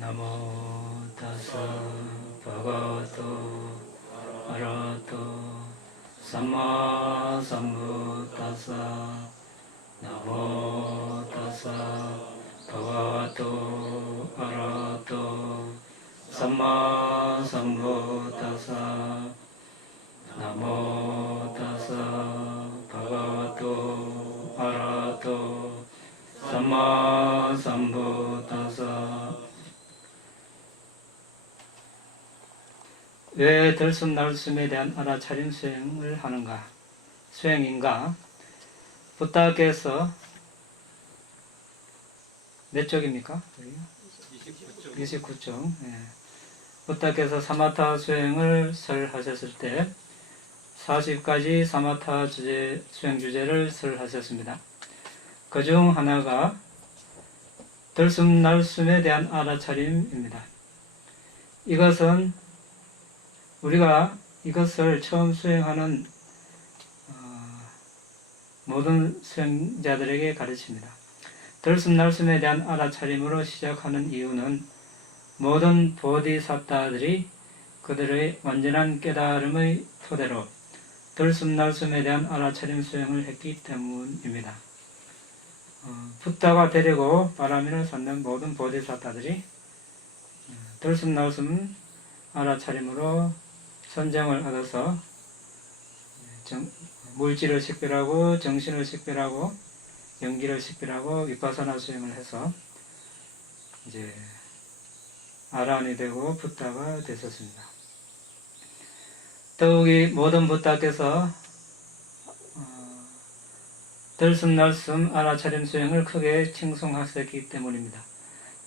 나모 타사 바가와토 아라하토 삼마 삼부타사 나모 타사 바가와토 아라하토 삼마 삼부타사 나모 타사 바가와토 아라하토 삼마 삼부타사. 왜 들숨날숨에 대한 알아차림 수행을 하는가? 수행인가? 부탁해서 몇 쪽입니까? 29쪽. 예. 부탁해서 사마타 수행을 설하셨을 때 40가지 사마타 수행 주제를 설하셨습니다. 그 중 하나가 들숨날숨에 대한 알아차림입니다. 이것은 우리가 이것을 처음 수행하는 모든 수행자들에게 가르칩니다. 들숨날숨에 대한 알아차림으로 시작하는 이유는 모든 보디사tta들이 그들의 완전한 깨달음의 토대로 들숨날숨에 대한 알아차림 수행을 했기 때문입니다. 붓다가 데리고 바라미를 찾는 모든 보디사tta들이 들숨날숨 알아차림으로 선정을 얻어서 물질을 식별하고 정신을 식별하고 연기를 식별하고 위파사나 수행을 해서 이제 아라한이 되고 붓다가 됐었습니다. 더욱이 모든 붓다께서 들숨날숨 알아차림 수행을 크게 칭송하셨기 때문입니다.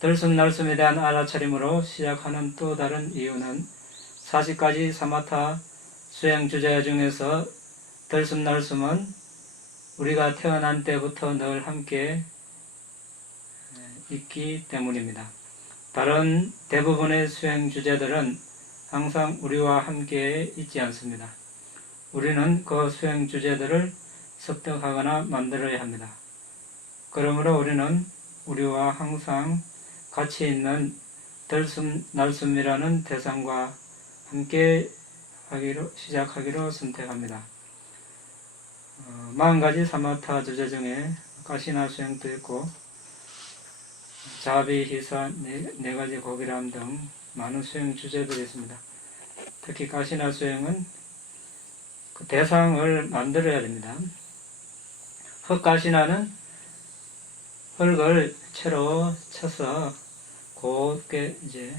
들숨날숨에 대한 알아차림으로 시작하는 또 다른 이유는 40가지 사마타 수행 주제 중에서 들숨날숨은 우리가 태어난 때부터 늘 함께 있기 때문입니다. 다른 대부분의 수행 주제들은 항상 우리와 함께 있지 않습니다. 우리는 그 수행 주제들을 습득하거나 만들어야 합니다. 그러므로 우리는 우리와 항상 같이 있는 들숨날숨이라는 대상과 함께 시작하기로 선택합니다. 40가지 사마타 주제 중에 가시나 수행도 있고 자비, 희사, 네 가지 고기람 등 많은 수행 주제들이 있습니다. 특히 가시나 수행은 그 대상을 만들어야 됩니다. 흙가시나는 흙을 채로 쳐서 곱게 이제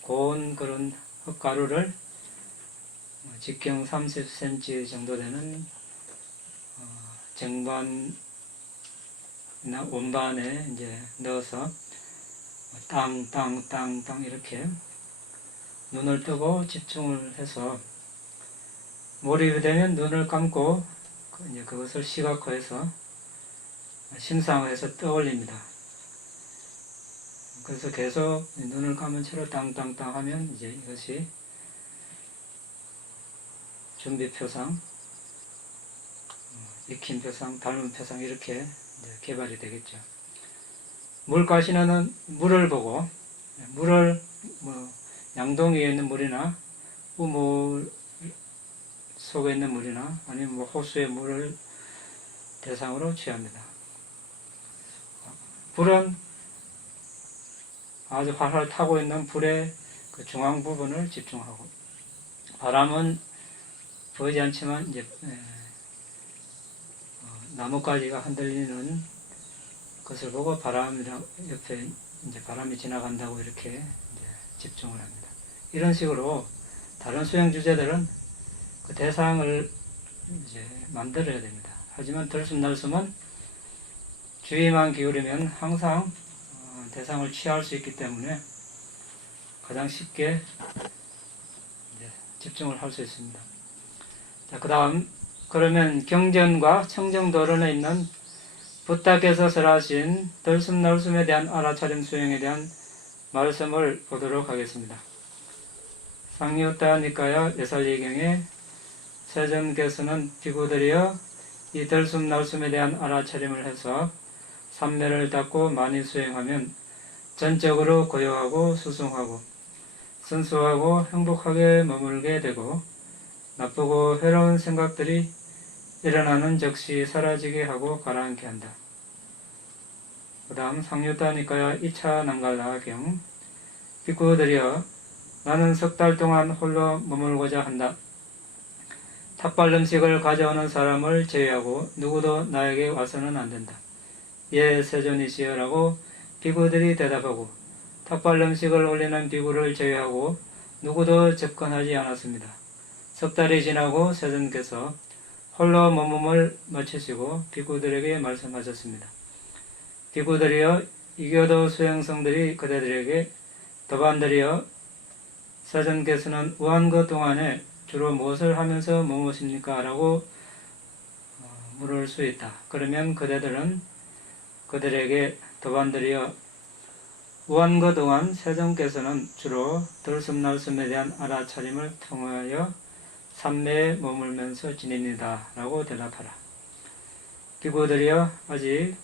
고운 그런 흙가루를 직경 30cm 정도 되는 정반이나 원반에 이제 넣어서 땅 이렇게 눈을 뜨고 집중을 해서 몰입이 되면 눈을 감고 이제 그것을 시각화해서 심상해서 떠올립니다. 그래서 계속 눈을 감은 채로 땅 하면 이제 이것이 준비표상, 익힌표상, 닮은 표상 이렇게 개발이 되겠죠. 물가시나는 물을 보고 물을 양동 위에 있는 물이나 우물 속에 있는 물이나 아니면 호수의 물을 대상으로 취합니다. 불은 아주 활활 타고 있는 불의 그 중앙 부분을 집중하고, 바람은 보이지 않지만 이제 나뭇가지가 흔들리는 것을 보고 바람이랑 옆에 이제 바람이 지나간다고 이렇게 이제 집중을 합니다. 이런 식으로 다른 수행 주제들은 그 대상을 이제 만들어야 됩니다. 하지만 들숨날숨은 주의만 기울이면 항상 대상을 취할 수 있기 때문에 가장 쉽게 집중을 할 수 있습니다. 자, 그 다음, 그러면 경전과 청정도론에 있는 붓다께서 설하신 들숨날숨에 대한 알아차림 수행에 대한 말씀을 보도록 하겠습니다. 상유타 니카야 예살리경에 세존께서는 비구들이여 이 들숨날숨에 대한 알아차림을 해서 삼매를 닦고 많이 수행하면 전적으로 고요하고 수승하고 순수하고 행복하게 머물게 되고 나쁘고 해로운 생각들이 일어나는 즉시 사라지게 하고 가라앉게 한다. 그 다음 상유다니까야 2차 난갈라경 비구들이여 나는 3달 동안 홀로 머물고자 한다. 탁발 음식을 가져오는 사람을 제외하고 누구도 나에게 와서는 안 된다. 예, 세존이시여 라고 비구들이 대답하고 탁발 음식을 올리는 비구를 제외하고 누구도 접근하지 않았습니다. 3달이 지나고 세존께서 홀로 머금을 마치시고 비구들에게 말씀하셨습니다. 비구들이여 이교도 수행성들이 그대들에게 도반들이여 세존께서는 우한거 동안에 주로 무엇을 하면서 머무십니까? 라고 물을 수 있다. 그러면 그대들은 그들에게 도반들이여 우한거 동안 세존께서는 주로 들숨날숨에 대한 알아차림을 통하여 삼매에 머물면서 지냅니다. 라고 대답하라. 비구들이여 아직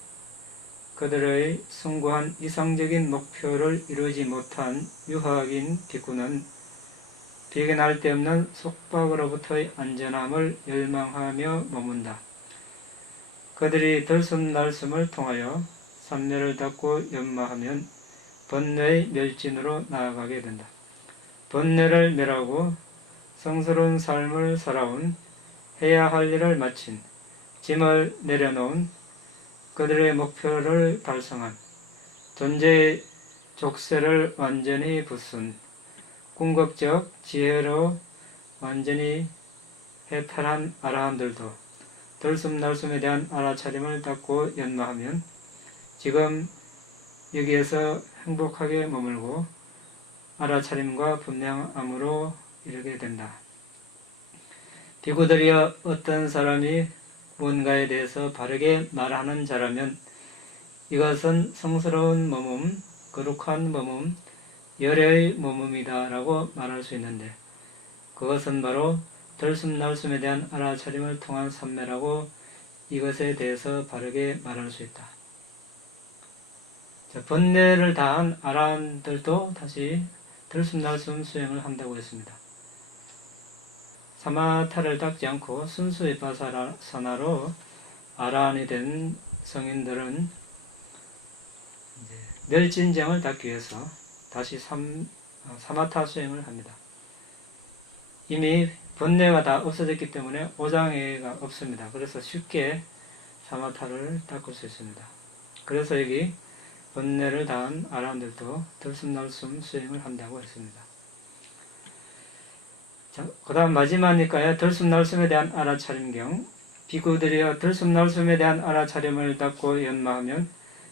그들의 숭고한 이상적인 목표를 이루지 못한 유학인 비구는 비견할 데 없는 속박으로부터의 안전함을 열망하며 머문다. 그들이 들숨날숨을 통하여 삼매를 닫고 연마하면 번뇌의 멸진으로 나아가게 된다. 번뇌를 멸하고 성스러운 삶을 살아온 해야 할 일을 마친 짐을 내려놓은 그들의 목표를 달성한 존재의 족쇄를 완전히 부순 궁극적 지혜로 완전히 해탈한 아라한들도 들숨날숨에 대한 알아차림을 닫고 연마하면 지금 여기에서 행복하게 머물고 알아차림과 분명함으로 이르게 된다. 비구들이여 어떤 사람이 무언가에 대해서 바르게 말하는 자라면 이것은 성스러운 머문, 거룩한 머문, 열애의 머문이다 라고 말할 수 있는데 그것은 바로 들숨날숨에 대한 알아차림을 통한 삼매라고 이것에 대해서 바르게 말할 수 있다. 자, 번뇌를 다한 아라한들도 다시 들숨날숨 수행을 한다고 했습니다. 사마타를 닦지 않고 순수 비파사나로 아라한이 된 성인들은 멸진정을 닦기 위해서 다시 사마타 수행을 합니다. 이미 번뇌가 다 없어졌기 때문에 오장애가 없습니다. 그래서 쉽게 사마타를 닦을 수 있습니다. 그래서 여기 번뇌를 다한 아라한들도 들숨날숨 수행을 한다고 했습니다. 그 다음 마지막이니까요. 들숨날숨에 대한 알아차림경 비구들이여 들숨날숨에 대한 알아차림을 닦고 연마하면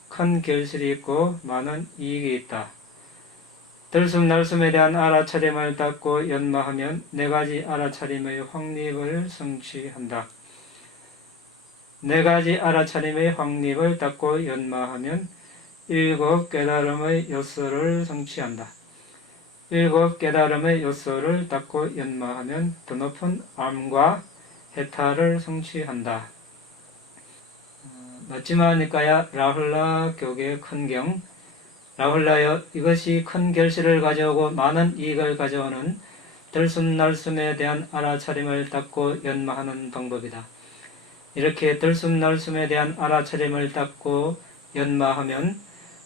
큰 결실이 있고 많은 이익이 있다. 들숨날숨에 대한 알아차림을 닦고 연마하면 4가지 알아차림의 확립을 성취한다. 4가지 알아차림의 확립을 닦고 연마하면 7 깨달음의 요소를 성취한다. 7 깨달음의 요소를 닦고 연마하면 더 높은 암과 해탈을 성취한다. 마지막이니까야 라훌라 교계의 큰 경 라훌라여 이것이 큰 결실을 가져오고 많은 이익을 가져오는 들숨날숨에 대한 알아차림을 닦고 연마하는 방법이다. 이렇게 들숨날숨에 대한 알아차림을 닦고 연마하면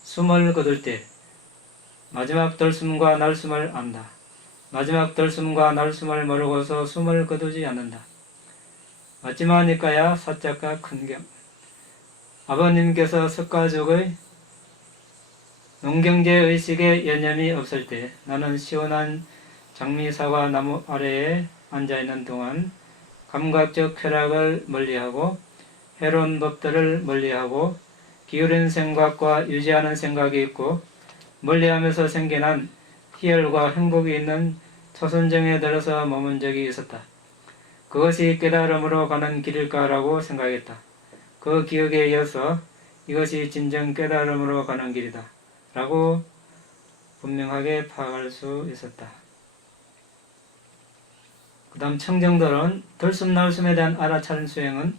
숨을 거둘 때 마지막 들숨과 날숨을 안다. 마지막 들숨과 날숨을 모르고서 숨을 거두지 않는다. 마지막이니까야 사자가 큰경 아버님께서 석가족의 농경제의식에 여념이 없을 때 나는 시원한 장미사과 나무 아래에 앉아있는 동안 감각적 쾌락을 멀리하고 해로운 법들을 멀리하고 기울인 생각과 유지하는 생각이 있고 멀리하면서 생겨난 희열과 행복이 있는 초선정에 들어서 머문 적이 있었다. 그것이 깨달음으로 가는 길일까라고 생각했다. 그 기억에 이어서 이것이 진정 깨달음으로 가는 길이다. 라고 분명하게 파악할 수 있었다. 그 다음 청정들은 들숨날숨에 대한 알아차림 수행은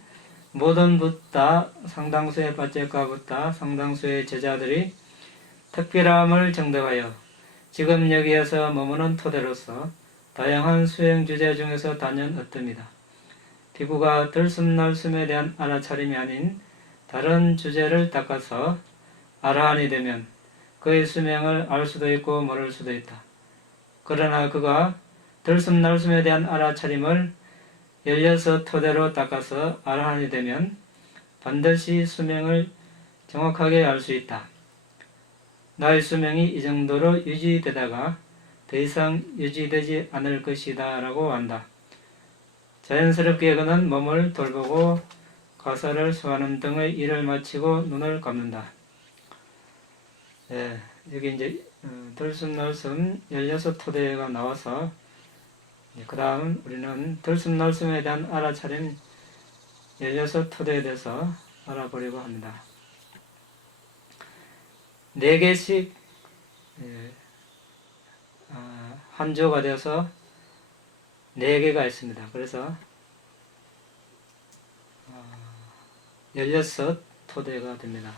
모든 붓다, 상당수의 바제가 붓다, 상당수의 제자들이 특별함을 정득하여 지금 여기에서 머무는 토대로서 다양한 수행 주제 중에서 단연 어뜸이다. 비구가 들숨날숨에 대한 알아차림이 아닌 다른 주제를 닦아서 아라한이 되면 그의 수명을 알 수도 있고 모를 수도 있다. 그러나 그가 들숨날숨에 대한 알아차림을 16 토대로 닦아서 아라한이 되면 반드시 수명을 정확하게 알 수 있다. 나의 수명이 이 정도로 유지되다가 더 이상 유지되지 않을 것이다 라고 한다. 자연스럽게 그는 몸을 돌보고 가사를 수하는 등의 일을 마치고 눈을 감는다. 예, 여기 이제 들숨날숨 16 토대가 나와서 그 다음 우리는 들숨날숨에 대한 알아차림 16 토대에 대해서 알아보려고 합니다. 4개씩 한 조가 되어서 4개가 있습니다. 그래서 16 토대가 됩니다.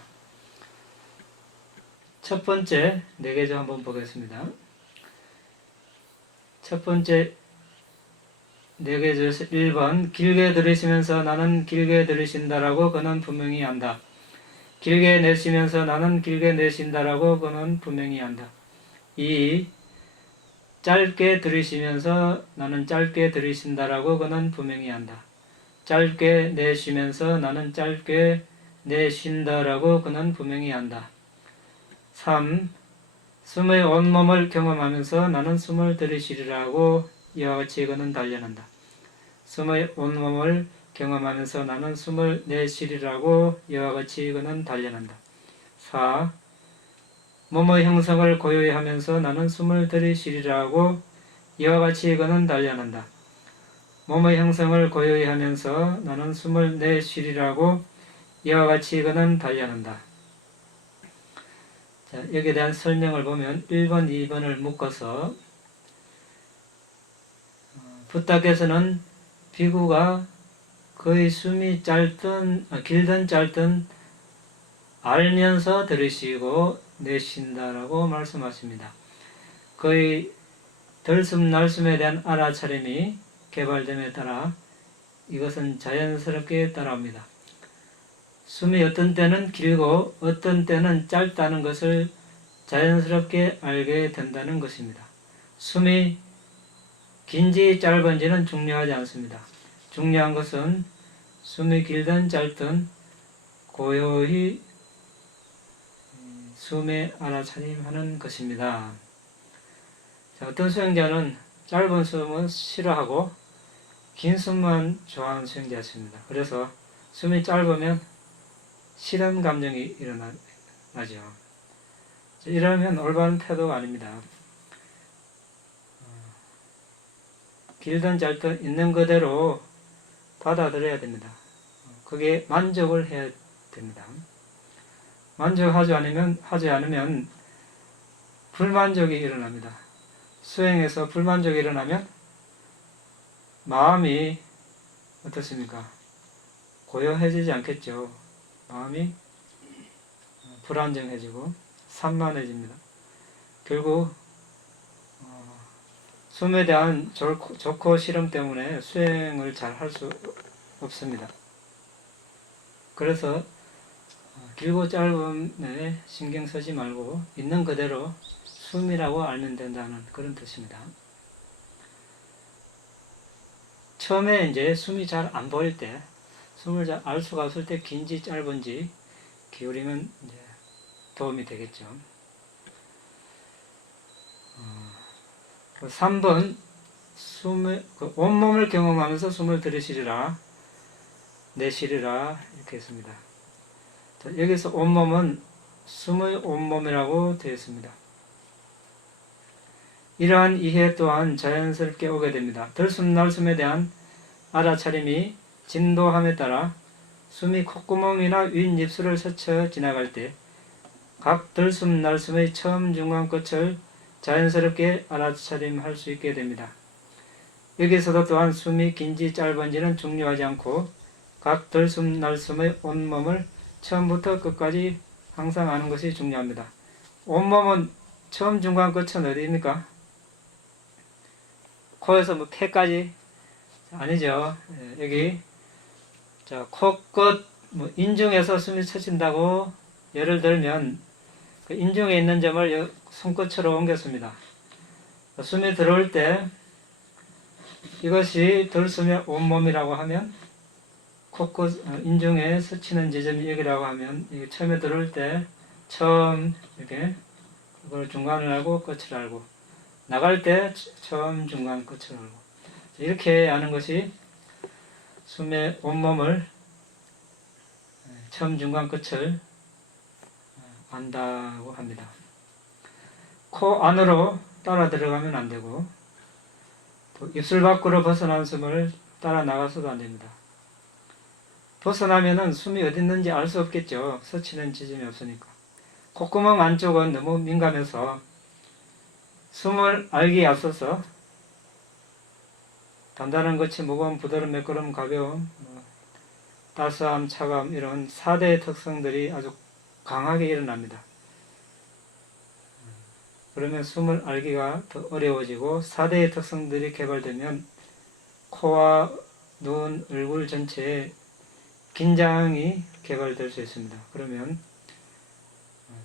첫 번째 4개조 한번 보겠습니다. 첫 번째 4개조에서 1번 길게 들으시면서 나는 길게 들으신다라고 그는 분명히 안다. 길게 내쉬면서 나는 길게 내쉰다라고 그는 분명히 안다. 2. 짧게 들으시면서 나는 짧게 들으신다라고 그는 분명히 안다. 짧게 내쉬면서 나는 짧게 내쉰다라고 그는 분명히 안다. 3. 숨의 온몸을 경험하면서 나는 숨을 들이쉬리라고 이와 같이 그는 단련한다. 숨의 온몸을 경험하면서 나는 숨을 내쉬리라고 이와 같이 그는 단련한다. 4. 몸의 형성을 고요히 하면서 나는 숨을 들이쉬리라고 이와 같이 그는 단련한다. 몸의 형성을 고요히 하면서 나는 숨을 내쉬리라고 이와 같이 그는 단련한다. 자, 여기에 대한 설명을 보면 1번, 2번을 묶어서 부탁에서는 비구가 거의 숨이 길든 짧든 알면서 들으시고 내쉰다라고 말씀하십니다. 거의 들숨날숨에 대한 알아차림이 개발됨에 따라 이것은 자연스럽게 따라옵니다. 숨이 어떤 때는 길고 어떤 때는 짧다는 것을 자연스럽게 알게 된다는 것입니다. 숨이 긴지 짧은지는 중요하지 않습니다. 중요한 것은 숨이 길든 짧든 고요히 숨에 알아차림하는 것입니다. 자, 어떤 수행자는 짧은 숨은 싫어하고 긴 숨만 좋아하는 수행자가 있습니다. 그래서 숨이 짧으면 싫은 감정이 일어나죠. 이러면 올바른 태도가 아닙니다. 길든 짧든 있는 그대로 받아들여야 됩니다. 그게 만족을 해야 됩니다. 만족하지 않으면 불만족이 일어납니다. 수행에서 불만족이 일어나면 마음이 어떻습니까? 고요해지지 않겠죠. 마음이 불안정해지고 산만해집니다. 결국 숨에 대한 좋고 싫음 때문에 수행을 잘 할 수 없습니다. 그래서 길고 짧음에 신경 쓰지 말고 있는 그대로 숨이라고 알면 된다는 그런 뜻입니다. 처음에 이제 숨이 잘 안 보일 때, 숨을 잘 알 수가 없을 때 긴지 짧은지 기울이면 이제 도움이 되겠죠. 3번 온몸을 경험하면서 숨을 들이쉬리라 내쉬리라 이렇게 했습니다. 자, 여기서 온몸은 숨의 온몸이라고 되어 있습니다. 이러한 이해 또한 자연스럽게 오게 됩니다. 들숨날숨에 대한 알아차림이 진도함에 따라 숨이 콧구멍이나 윗입술을 스쳐 지나갈 때 각 들숨날숨의 처음, 중간, 끝을 자연스럽게 알아차림할 수 있게 됩니다. 여기서도 또한 숨이 긴지 짧은지는 중요하지 않고 각 들숨날숨의 온몸을 처음부터 끝까지 항상 아는 것이 중요합니다. 온몸은 처음 중간 끝은 어디입니까? 코에서 뭐 폐까지? 아니죠. 예, 여기 자, 코끝 뭐 인중에서 숨이 처진다고 예를 들면 그 인중에 있는 점을 손끝으로 옮겼습니다. 숨이 들어올 때 이것이 들숨의 온몸이라고 하면 코끝 인중에 스치는 지점이 여기라고 하면 이게 처음에 들어올 때 처음 이렇게 그걸 중간을 알고 끝을 알고 나갈 때 처음 중간 끝을 알고 이렇게 아는 것이 숨의 온몸을 처음 중간 끝을 안다고 합니다. 코 안으로 따라 들어가면 안 되고 또 입술 밖으로 벗어난 숨을 따라 나가서도 안 됩니다. 벗어나면은 숨이 어디 있는지 알 수 없겠죠. 스치는 지점이 없으니까. 콧구멍 안쪽은 너무 민감해서 숨을 알기에 앞서서 단단한 것이 무거운, 부드러움, 매끄러움, 가벼움, 따스함, 차가움 이런 4대의 특성들이 아주 강하게 일어납니다. 그러면 숨을 알기가 더 어려워지고 4대의 특성들이 개발되면 코와 눈, 얼굴 전체에 긴장이 개발될 수 있습니다. 그러면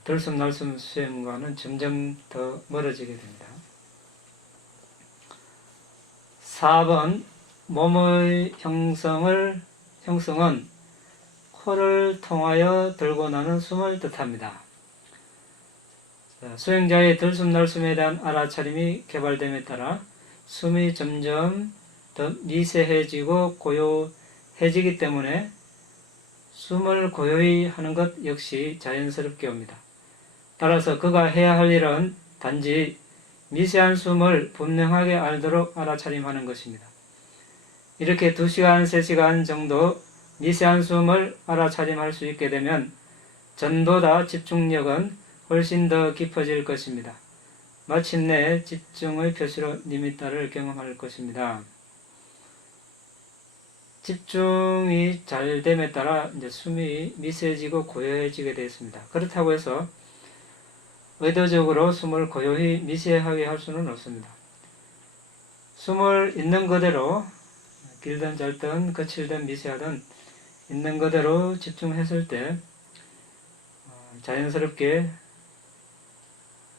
들숨 날숨 수행과는 점점 더 멀어지게 됩니다. 4번 몸의 형성은 코를 통하여 들고 나는 숨을 뜻합니다. 수행자의 들숨 날숨에 대한 알아차림이 개발됨에 따라 숨이 점점 더 미세해지고 고요해지기 때문에 숨을 고요히 하는 것 역시 자연스럽게 옵니다. 따라서 그가 해야 할 일은 단지 미세한 숨을 분명하게 알도록 알아차림하는 것입니다. 이렇게 2시간, 3시간 정도 미세한 숨을 알아차림할 수 있게 되면 전보다 집중력은 훨씬 더 깊어질 것입니다. 마침내 집중의 표시로 니미타를 경험할 것입니다. 집중이 잘 됨에 따라 이제 숨이 미세해지고 고요해지게 되었습니다. 그렇다고 해서 의도적으로 숨을 고요히 미세하게 할 수는 없습니다. 숨을 있는 그대로 길든 짧든 거칠든 미세하든 있는 그대로 집중했을 때 자연스럽게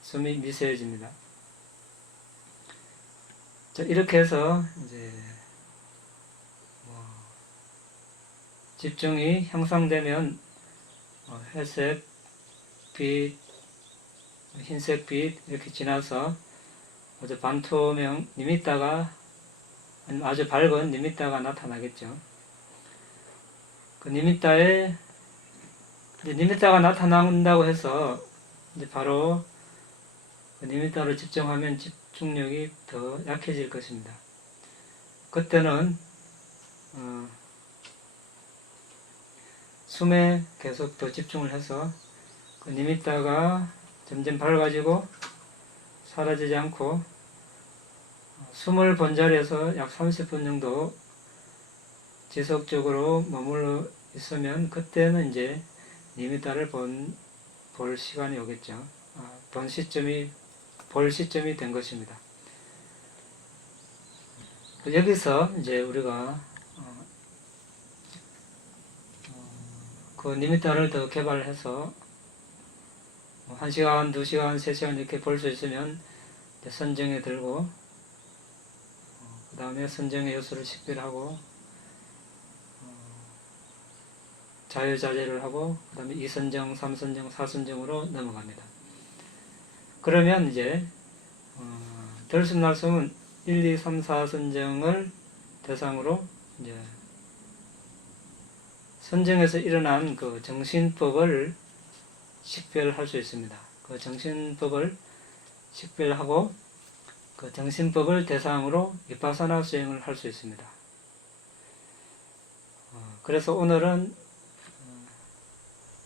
숨이 미세해집니다. 자, 이렇게 해서 이제 집중이 형성되면 회색, 빛, 흰색 빛 이렇게 지나서 아주 반투명 니미타가 아주 밝은 니미타가 나타나겠죠. 그 니미타가 나타난다고 해서 이제 바로 그 니미타로 집중하면 집중력이 더 약해질 것입니다. 그때는 숨에 계속 더 집중을 해서 그 니미타가 점점 밝아지고 사라지지 않고 숨을 본 자리에서 약 30분 정도 지속적으로 머물러 있으면 그때는 이제 니미타를 볼 시간이 오겠죠. 볼 시점이 된 것입니다. 여기서 이제 우리가 그 니미타를 더 개발해서 1시간, 2시간, 3시간 이렇게 볼 수 있으면 선정에 들고 그 다음에 선정의 요소를 식별하고 자유자재를 하고 그 다음에 2선정, 3선정, 4선정으로 넘어갑니다. 그러면 이제 들숨 날숨은 1, 2, 3, 4선정을 대상으로 이제 선정에서 일어난 그 정신법을 식별할 수 있습니다. 그 정신법을 식별하고 그 정신법을 대상으로 비파사나 수행을 할 수 있습니다. 그래서 오늘은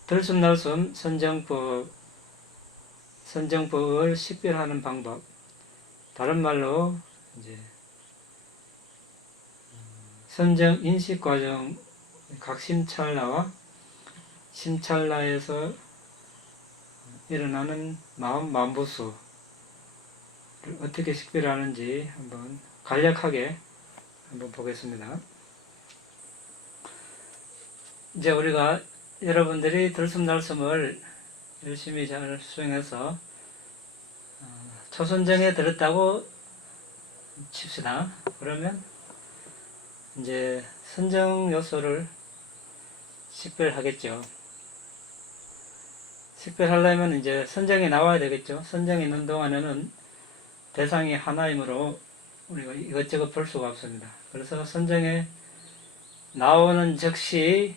들숨 날숨 선정법을 식별하는 방법, 다른 말로 이제 선정 인식 과정, 각 심찰나와 심찰나에서 일어나는 마음 만부수를 어떻게 식별하는지 한번 간략하게 한번 보겠습니다. 이제 우리가 여러분들이 들숨날숨을 열심히 잘 수행해서 초선정에 들었다고 칩시다. 그러면 이제 선정 요소를 식별하겠죠. 식별하려면 이제 선정이 나와야 되겠죠. 선정이 있는 동안에는 대상이 하나이므로 우리가 이것저것 볼 수가 없습니다. 그래서 선정에 나오는 즉시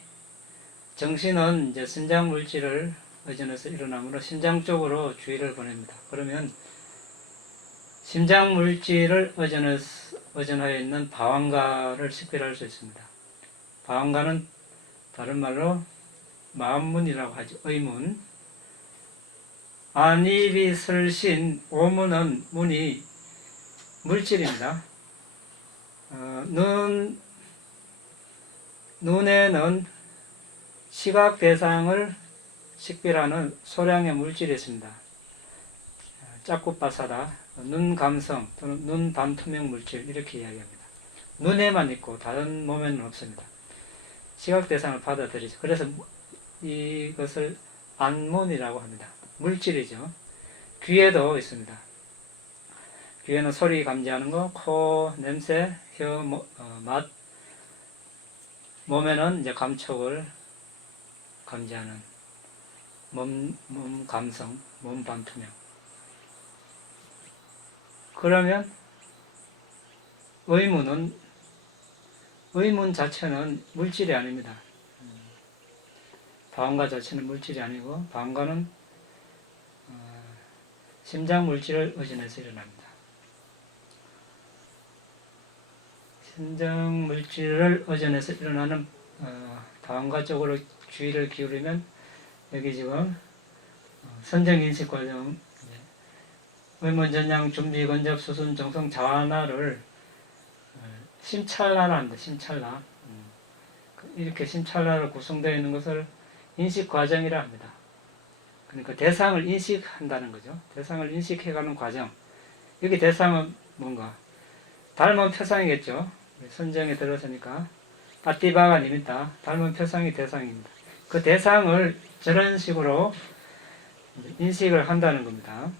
정신은 이제 심장 물질을 의존해서 일어나므로 심장 쪽으로 주의를 보냅니다. 그러면 심장 물질을 의존하여 있는 방황가를 식별할 수 있습니다. 방황가는 다른 말로 마음문이라고 하죠. 의문. 안일이 설신, 오문은 문이 물질입니다. 눈에는 시각 대상을 식별하는 소량의 물질이 있습니다. 짝굿바사다, 눈 감성 또는 눈 반투명 물질 이렇게 이야기합니다. 눈에만 있고 다른 몸에는 없습니다. 시각 대상을 받아들이죠. 그래서 이것을 안문이라고 합니다. 물질이죠. 귀에도 있습니다. 귀에는 소리 감지하는 거, 코, 냄새, 혀, 맛. 몸에는 이제 감촉을 감지하는 몸 감성, 몸 반투명. 그러면 의문 자체는 물질이 아닙니다. 방황가 자체는 물질이 아니고 방황가는 심장 물질을 의존해서 일어납니다. 심장 물질을 의존해서 일어나는 방황가 쪽으로 주의를 기울이면 여기 지금 선정인식 과정, 의문전량 준비 건접 수순 정성 자화나를 심찰나라 합니다. 심찰나. 이렇게 심찰나로 구성되어 있는 것을 인식 과정이라 합니다. 그러니까 대상을 인식한다는 거죠. 대상을 인식해가는 과정. 여기 대상은 뭔가 닮은 표상이겠죠. 선정에 들어서니까 빠띠바가 니미타, 닮은 표상이 대상입니다. 그 대상을 저런 식으로 인식을 한다는 겁니다.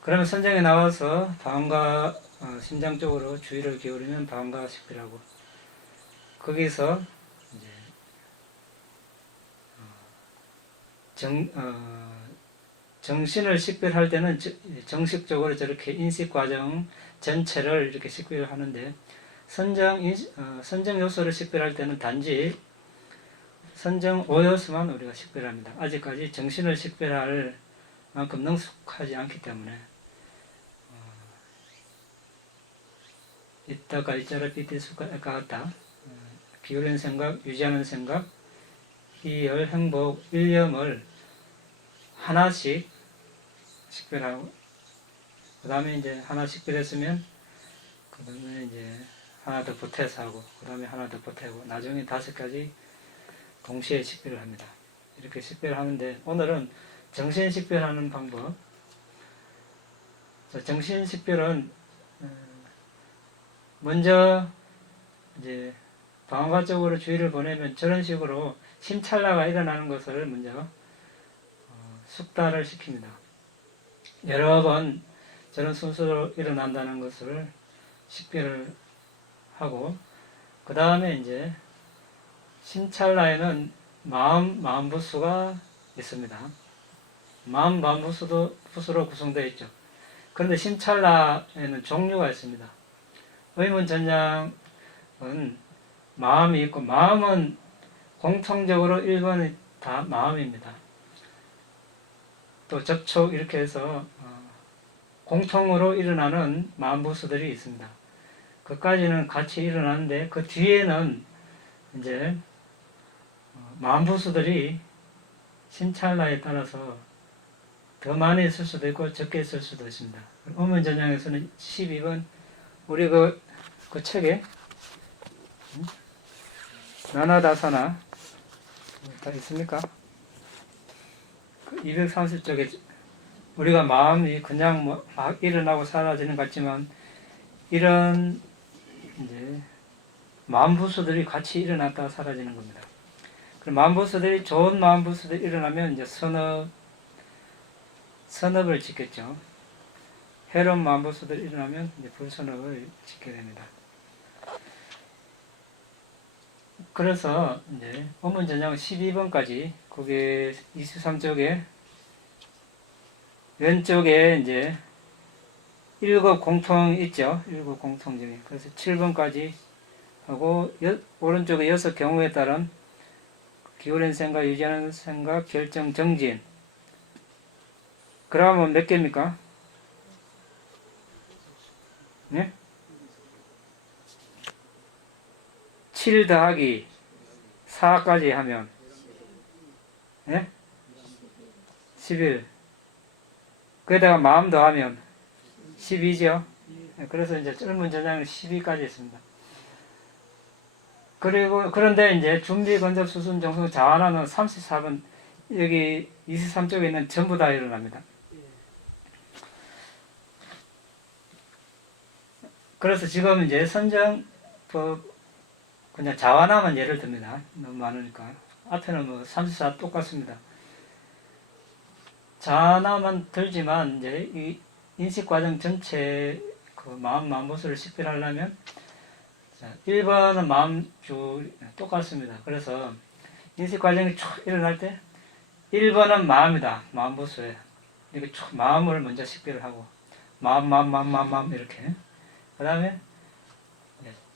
그러면 선정에 나와서 방황가 심장 쪽으로 주의를 기울이면 방황가 식별하고, 거기서 이제 정신을 식별할 때는 정식적으로 저렇게 인식 과정 전체를 이렇게 식별을 하는데, 선정 요소를 식별할 때는 단지 선정 5요소만 우리가 식별합니다. 아직까지 정신을 식별할 만큼 능숙하지 않기 때문에 이따가 이자라 삐띠수가 같다. 기울이는 생각, 유지하는 생각, 희열, 행복, 일념을 하나씩 식별하고, 그 다음에 이제 하나 식별했으면 그 다음에 이제 하나 더 보태서 하고, 그 다음에 하나 더 보태고, 나중에 5가지 동시에 식별을 합니다. 이렇게 식별하는데, 오늘은 정신 식별하는 방법. 정신 식별은 먼저 이제 방황가 쪽으로 주의를 보내면 저런 식으로 심찰나가 일어나는 것을 먼저 숙달을 시킵니다. 여러 번 저런 순서로 일어난다는 것을 식별을 하고, 그 다음에 이제 심찰나에는 마음부수가 있습니다. 마음부수로 구성되어 있죠. 그런데 심찰나에는 종류가 있습니다. 의문전량은 마음이 있고, 마음은 공통적으로 1번이 다 마음입니다. 또 접촉 이렇게 해서 공통으로 일어나는 마음부수들이 있습니다. 그까지는 같이 일어나는데, 그 뒤에는 이제 마음부수들이 심찰나에 따라서 더 많이 있을 수도 있고 적게 있을 수도 있습니다. 의문전량에서는 12번 우리 그 책에 나나다사나 다 있습니까? 230쪽에 우리가 마음이 그냥 뭐 막 일어나고 사라지는 것 같지만 이런 이제 마음부수들이 같이 일어났다가 사라지는 겁니다. 그럼 마음부수들이 좋은 마음부수들이 일어나면 이제 선업을 짓겠죠. 해로운 마음부수들이 일어나면 이제 불선업을 짓게 됩니다. 그래서 이제 법문전형 12번까지 거기에 23쪽에 왼쪽에 이제 일곱 공통이 있죠. 일곱 공통점이. 그래서 7번까지 하고 오른쪽에 6 경우에 따른 기울인 생각, 유지하는 생각, 결정, 정진. 그러면 몇 개입니까? 네? 7 더하기 4까지 하면 네? 11. 거기다가 마음 더하면 12죠. 그래서 이제 젊은 전향은 12까지 있습니다. 그리고 그런데 이제 준비, 건접, 수순, 정수, 자완하는 34번 여기 23쪽에 있는 전부 다 일어납니다. 그래서 지금 이제 선정법 그냥 자완하면 예를 듭니다. 너무 많으니까. 앞에는 뭐 34 똑같습니다. 자완하면 들지만 이제 이 인식 과정 전체 그 마음모습을 식별하려면 1번은 마음주 똑같습니다. 그래서 인식 과정이 쭉 일어날 때 1번은 마음이다. 마음보수에 이렇게 쭉 마음을 먼저 식별을 하고 마음 이렇게 그 다음에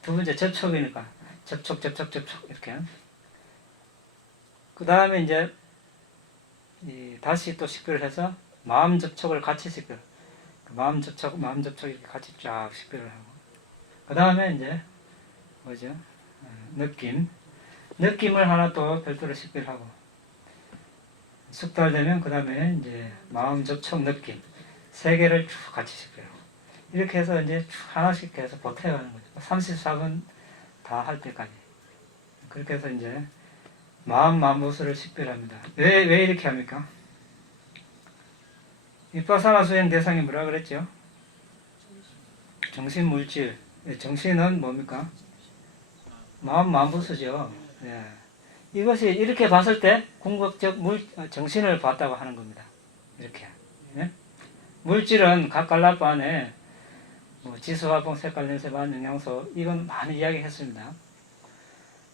두 번째 접촉이니까 접촉 이렇게 그 다음에 이제 다시 또 식별을 해서 마음 접촉을 같이 식별 마음 접촉 이렇게 같이 쫙 식별을 하고 그 다음에 이제 뭐죠? 느낌을 하나 또 별도로 식별하고 숙달되면 그 다음에 이제 마음 접촉 느낌 3개를 쭉 같이 식별하고 이렇게 해서 이제 쭉 하나씩 해서 보태가는 거죠. 34번 다 할 때까지 그렇게 해서 이제 마음보수를 식별합니다. 왜 이렇게 합니까? 윗바사나 수행 대상이 뭐라 그랬죠? 정신 물질. 정신은 뭡니까? 마음보수죠. 예. 이것이 이렇게 봤을 때 궁극적 정신을 봤다고 하는 겁니다. 이렇게. 예? 물질은 각 갈라파 안에 지수, 화풍, 색깔, 냄새, 만, 영양소 이건 많이 이야기했습니다.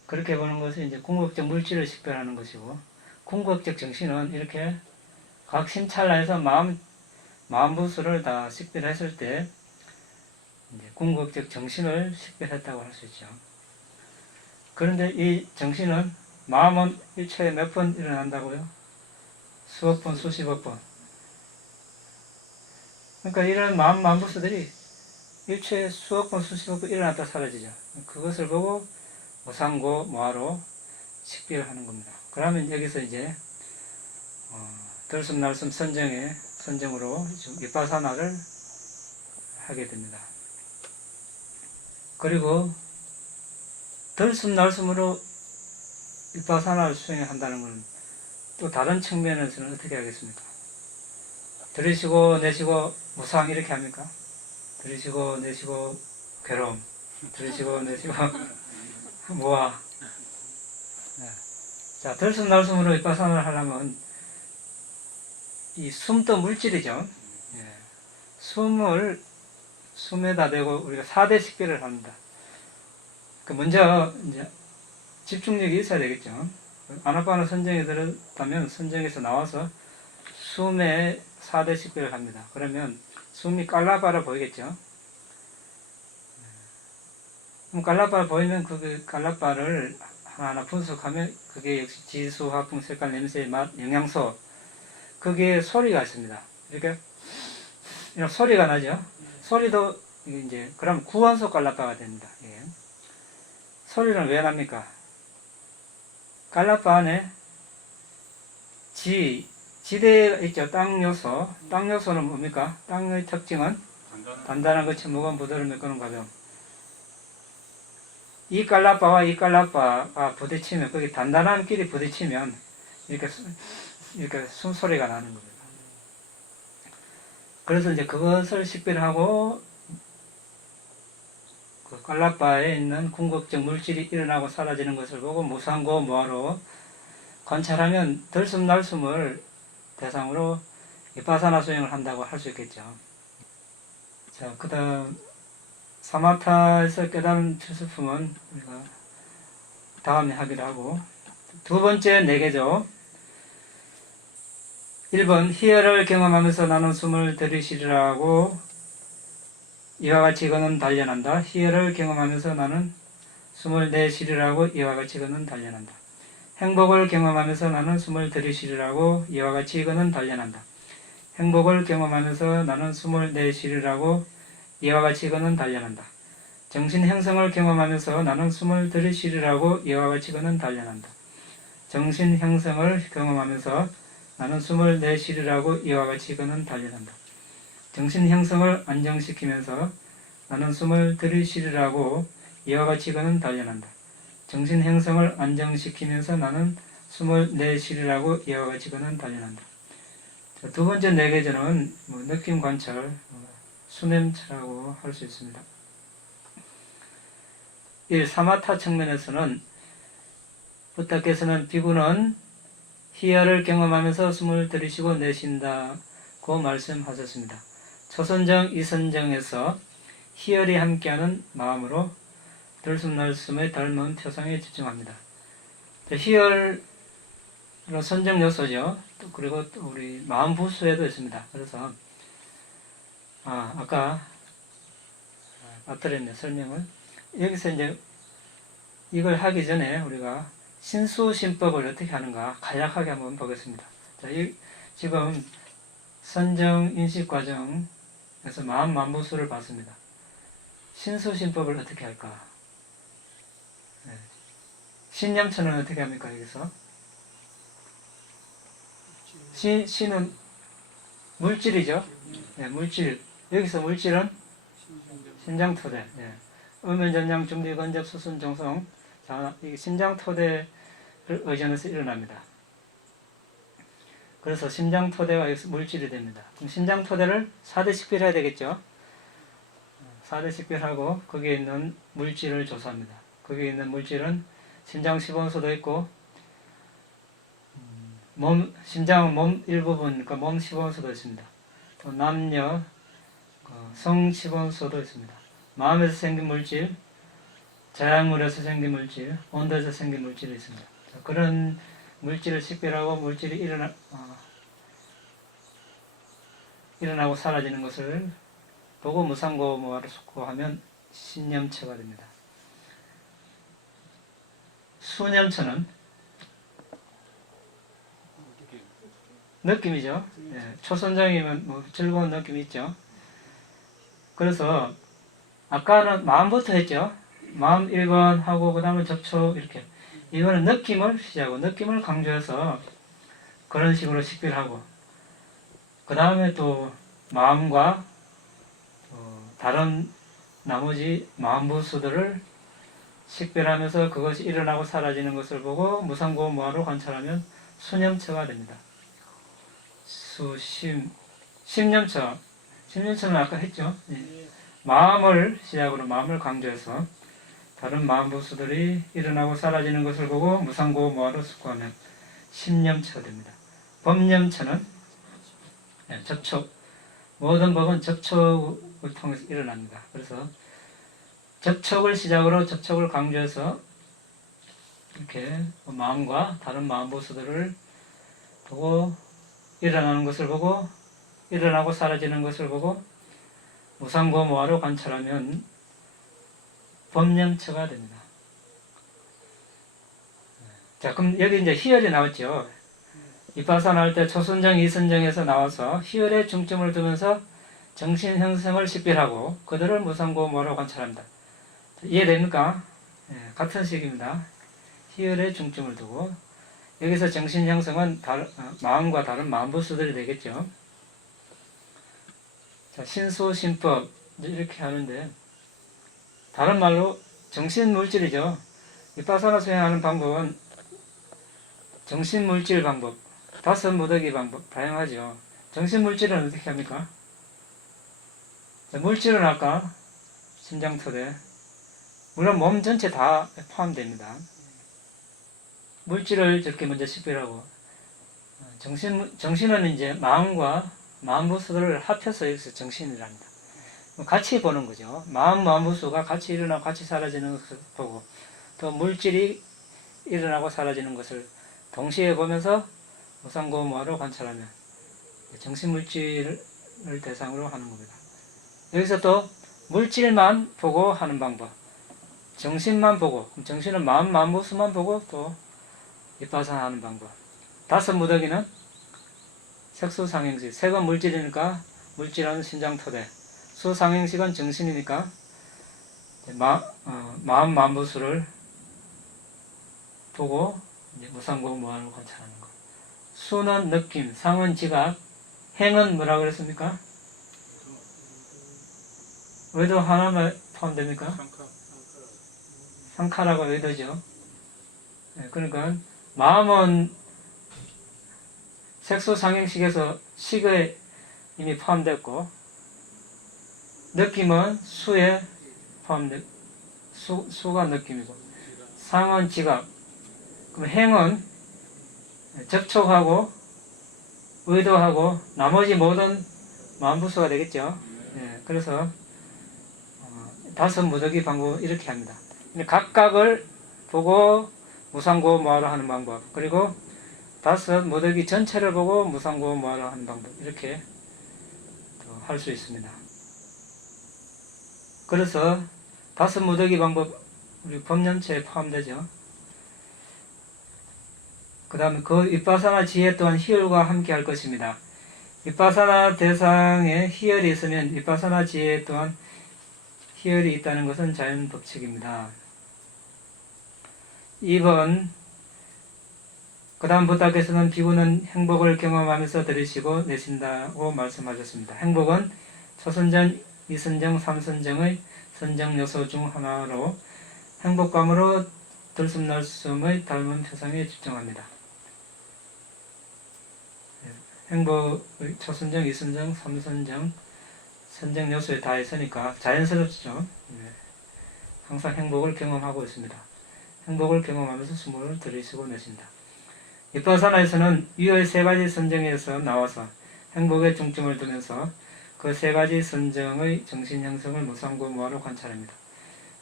그렇게 보는 것이 이제 궁극적 물질을 식별하는 것이고 궁극적 정신은 이렇게 각 심찰나에서 마음부수를 다 식별했을 때 이제 궁극적 정신을 식별했다고 할 수 있죠. 그런데 이 정신은 마음은 일초에 몇 번 일어난다고요? 수억 번, 수십억 번. 그러니까 이런 마음부수들이 일초에 수억 번, 수십억 번 일어났다 사라지죠. 그것을 보고 무상고, 모하로 식별하는 겁니다. 그러면 여기서 이제 들숨 날숨 선정으로 윗바사나를 하게 됩니다. 그리고 들숨 날숨으로 윗바사나를 수행한다는 것은 또 다른 측면에서는 어떻게 하겠습니까? 들이쉬고 내쉬고 무상 이렇게 합니까? 들이쉬고 내쉬고 괴로움 들이쉬고 내쉬고 모아 자 들숨 날숨으로 윗바사나를 하려면 이 숨도 물질이죠. 예. 숨에다 대고 우리가 4대 식별을 합니다. 먼저 이제 집중력이 있어야 되겠죠. 아나파나 선정에 들었다면 선정에서 나와서 숨에 4대 식별을 합니다. 그러면 숨이 깔라바라 보이겠죠. 그럼 깔라바라 보이면 그 깔라바를 하나하나 분석하면 그게 역시 지수, 화풍, 색깔, 냄새, 맛, 영양소 거기에 소리가 있습니다. 이렇게 소리가 나죠. 소리도 이제 그럼 구원소 깔라바가 됩니다. 예. 소리는 왜 납니까? 깔라바 안에 지대가 있죠. 땅 요소. 땅 요소는 뭡니까? 땅의 특징은 단단한 것이 무거운 부드러운 매끄러운 가벼움. 이 깔라바와 이 깔라바가 부딪히면 거기 단단한 끼리 부딪히면 이렇게 이렇게 숨소리가 나는 겁니다. 그래서 이제 그것을 식별하고 그 깔라바에 있는 궁극적 물질이 일어나고 사라지는 것을 보고 무상고 무아로 관찰하면 들숨 날숨을 대상으로 비파사나 수행을 한다고 할 수 있겠죠. 자, 그 다음 사마타에서 깨달은 필수품은 우리가 다음에 하기로 하고, 두 번째 4개죠. 1번 희열을 경험하면서 나는 숨을 들이쉬리라고 이와 같이 이거는 단련한다. 희열을 경험하면서 나는 숨을 내쉬리라고 이와 같이 이거는 단련한다. 행복을 경험하면서 나는 숨을 들이쉬리라고 이와 같이 이거는 단련한다. 행복을 경험하면서 나는 숨을 내쉬리라고 이와 같이 이거는 단련한다. 정신 형성을 경험하면서 나는 숨을 들이쉬리라고 이와 같이 이거는 단련한다. 정신 형성을 경험하면서 나는 숨을 내쉬리라고 이와 같이 이거는 단련한다. 정신 형성을 안정시키면서 나는 숨을 들이쉬리라고 이와 같이 이거는 단련한다. 정신 형성을 안정시키면서 나는 숨을 내쉬리라고 이와 같이 이거는 단련한다. 자, 두 번째 4개조는 느낌 관찰, 수냄체라고 할 수 있습니다. 이 사마타 측면에서는 부타께서는 비구는 희열을 경험하면서 숨을 들이쉬고 내쉰다고 말씀하셨습니다. 초선정, 이선정에서 희열이 함께하는 마음으로 들숨날숨의 닮은 표상에 집중합니다. 희열 선정 요소죠. 그리고 또 우리 마음 부수에도 있습니다. 그래서 아까 앞드렸네 설명을. 여기서 이제 이걸 하기 전에 우리가 신수신법을 어떻게 하는가 간략하게 한번 보겠습니다. 자, 지금 선정 인식 과정에서 마음 만부수를 봤습니다. 신수신법을 어떻게 할까? 네. 신념천은 어떻게 합니까? 여기서 신은 물질이죠. 네, 물질. 여기서 물질은 신장토대. 네. 음연전량 중비건접 수순정성. 자, 이 신장토대를 의존해서 일어납니다. 그래서 심장토대가 여기서 물질이 됩니다. 그럼 심장토대를 4대 식별해야 되겠죠. 4대 식별하고 거기에 있는 물질을 조사합니다. 거기에 있는 물질은 심장 시본소도 있고 심장은 몸 일부분, 그러니까 몸 시본소도 있습니다. 또 남녀 성 시본소도 있습니다. 마음에서 생긴 물질, 자양물에서 생긴 물질, 온도에서 생긴 물질이 있습니다. 자, 그런 물질을 식별하고 물질이 일어나고 사라지는 것을 보고 무상고무화를 숙고하면 신념체가 됩니다. 수념체는 느낌이죠. 네, 초선정이면 즐거운 느낌이 있죠. 그래서 아까는 마음부터 했죠. 마음 1번 하고 그 다음에 접촉 이렇게. 이거는 느낌을 시작하고 느낌을 강조해서 그런 식으로 식별하고 그 다음에 또 마음과 다른 나머지 마음부수들을 식별하면서 그것이 일어나고 사라지는 것을 보고 무상고무화로 관찰하면 수념체가 됩니다. 심념처. 심념처는 아까 했죠. 예. 마음을 시작으로 마음을 강조해서 다른 마음부수들이 일어나고 사라지는 것을 보고 무상고무화로 숙고하면 심념처가 됩니다. 법념처는 접촉. 모든 법은 접촉을 통해서 일어납니다. 그래서 접촉을 시작으로 접촉을 강조해서 이렇게 마음과 다른 마음부수들을 보고 일어나는 것을 보고 일어나고 사라지는 것을 보고 무상고무화로 관찰하면 법념체가 됩니다. 자, 그럼 여기 이제 희열이 나왔죠. 비파사나 할 때 초선정, 이선정에서 나와서 희열에 중점을 두면서 정신 형성을 식별하고 그들을 무상고무화로 관찰합니다. 이해됩니까? 같은 식입니다. 희열에 중점을 두고 여기서 정신 형성은 마음과 다른 마음부수들이 되겠죠. 자, 신수신법 이렇게 하는데 다른 말로 정신물질이죠. 비파사나 수행하는 방법은 정신물질 방법, 다섯 무더기 방법 다양하죠. 정신물질은 어떻게 합니까? 물질은 아까 심장토대, 물론 몸 전체 다 포함됩니다. 물질을 저렇게 먼저 식별하고, 정신은 이제 마음과 마음부수를 합해서 여기서 정신이랍니다. 같이 보는 거죠. 마음부수가 같이 일어나고 같이 사라지는 것을 보고, 또 물질이 일어나고 사라지는 것을 동시에 보면서 무상고무화로 관찰하면 정신물질을 대상으로 하는 겁니다. 여기서 또 물질만 보고 하는 방법, 정신만 보고, 정신은 마음부수만 보고 또 윗바사나 하는 방법. 다섯 무더기는 색수상행식, 색은 물질이니까 물질은 심장토대, 수상행식은 정신이니까 마음부수를 보고 이제 무상고무화로 관찰하는 것. 수는 느낌, 상은 지각, 행은 뭐라 그랬습니까? 의도 하나만 포함됩니까? 상카라고 의도죠. 그러니까 마음은 색소상행식에서 식에 이미 포함됐고, 느낌은 수에 포함됐, 수가 느낌이고, 상은 지각, 그럼 행은 접촉하고 의도하고 나머지 모든 마음부수가 되겠죠. 그래서 다섯 무더기 방법 이렇게 합니다. 각각을 보고 무상고무화로 하는 방법, 그리고 다섯 무더기 전체를 보고 무상고무화로 하는 방법, 이렇게 할 수 있습니다. 그래서 다섯 무더기 방법 우리 법념체에 포함되죠. 그 다음에 그 윗바사나 지혜 또한 희열과 함께 할 것입니다. 윗바사나 대상에 희열이 있으면 윗바사나 지혜 또한 희열이 있다는 것은 자연 법칙입니다. 2번, 그 다음 부탁에서는 비구는 행복을 경험하면서 들으시고 내신다고 말씀하셨습니다. 행복은 초선정, 이선정, 삼선정의 선정 요소 중 하나로 행복감으로 들숨날숨의 닮은 표상에 집중합니다. 행복의 초선정, 이선정, 삼선정, 선정 요소에 다 있으니까 자연스럽죠. 항상 행복을 경험하고 있습니다. 행복을 경험하면서 숨을 들이쉬고 내쉰다. 윗바사나에서는 위의 세 가지 선정에서 나와서 행복에 중점을 두면서 그 세 가지 선정의 정신 형성을 무상고무화로 관찰합니다.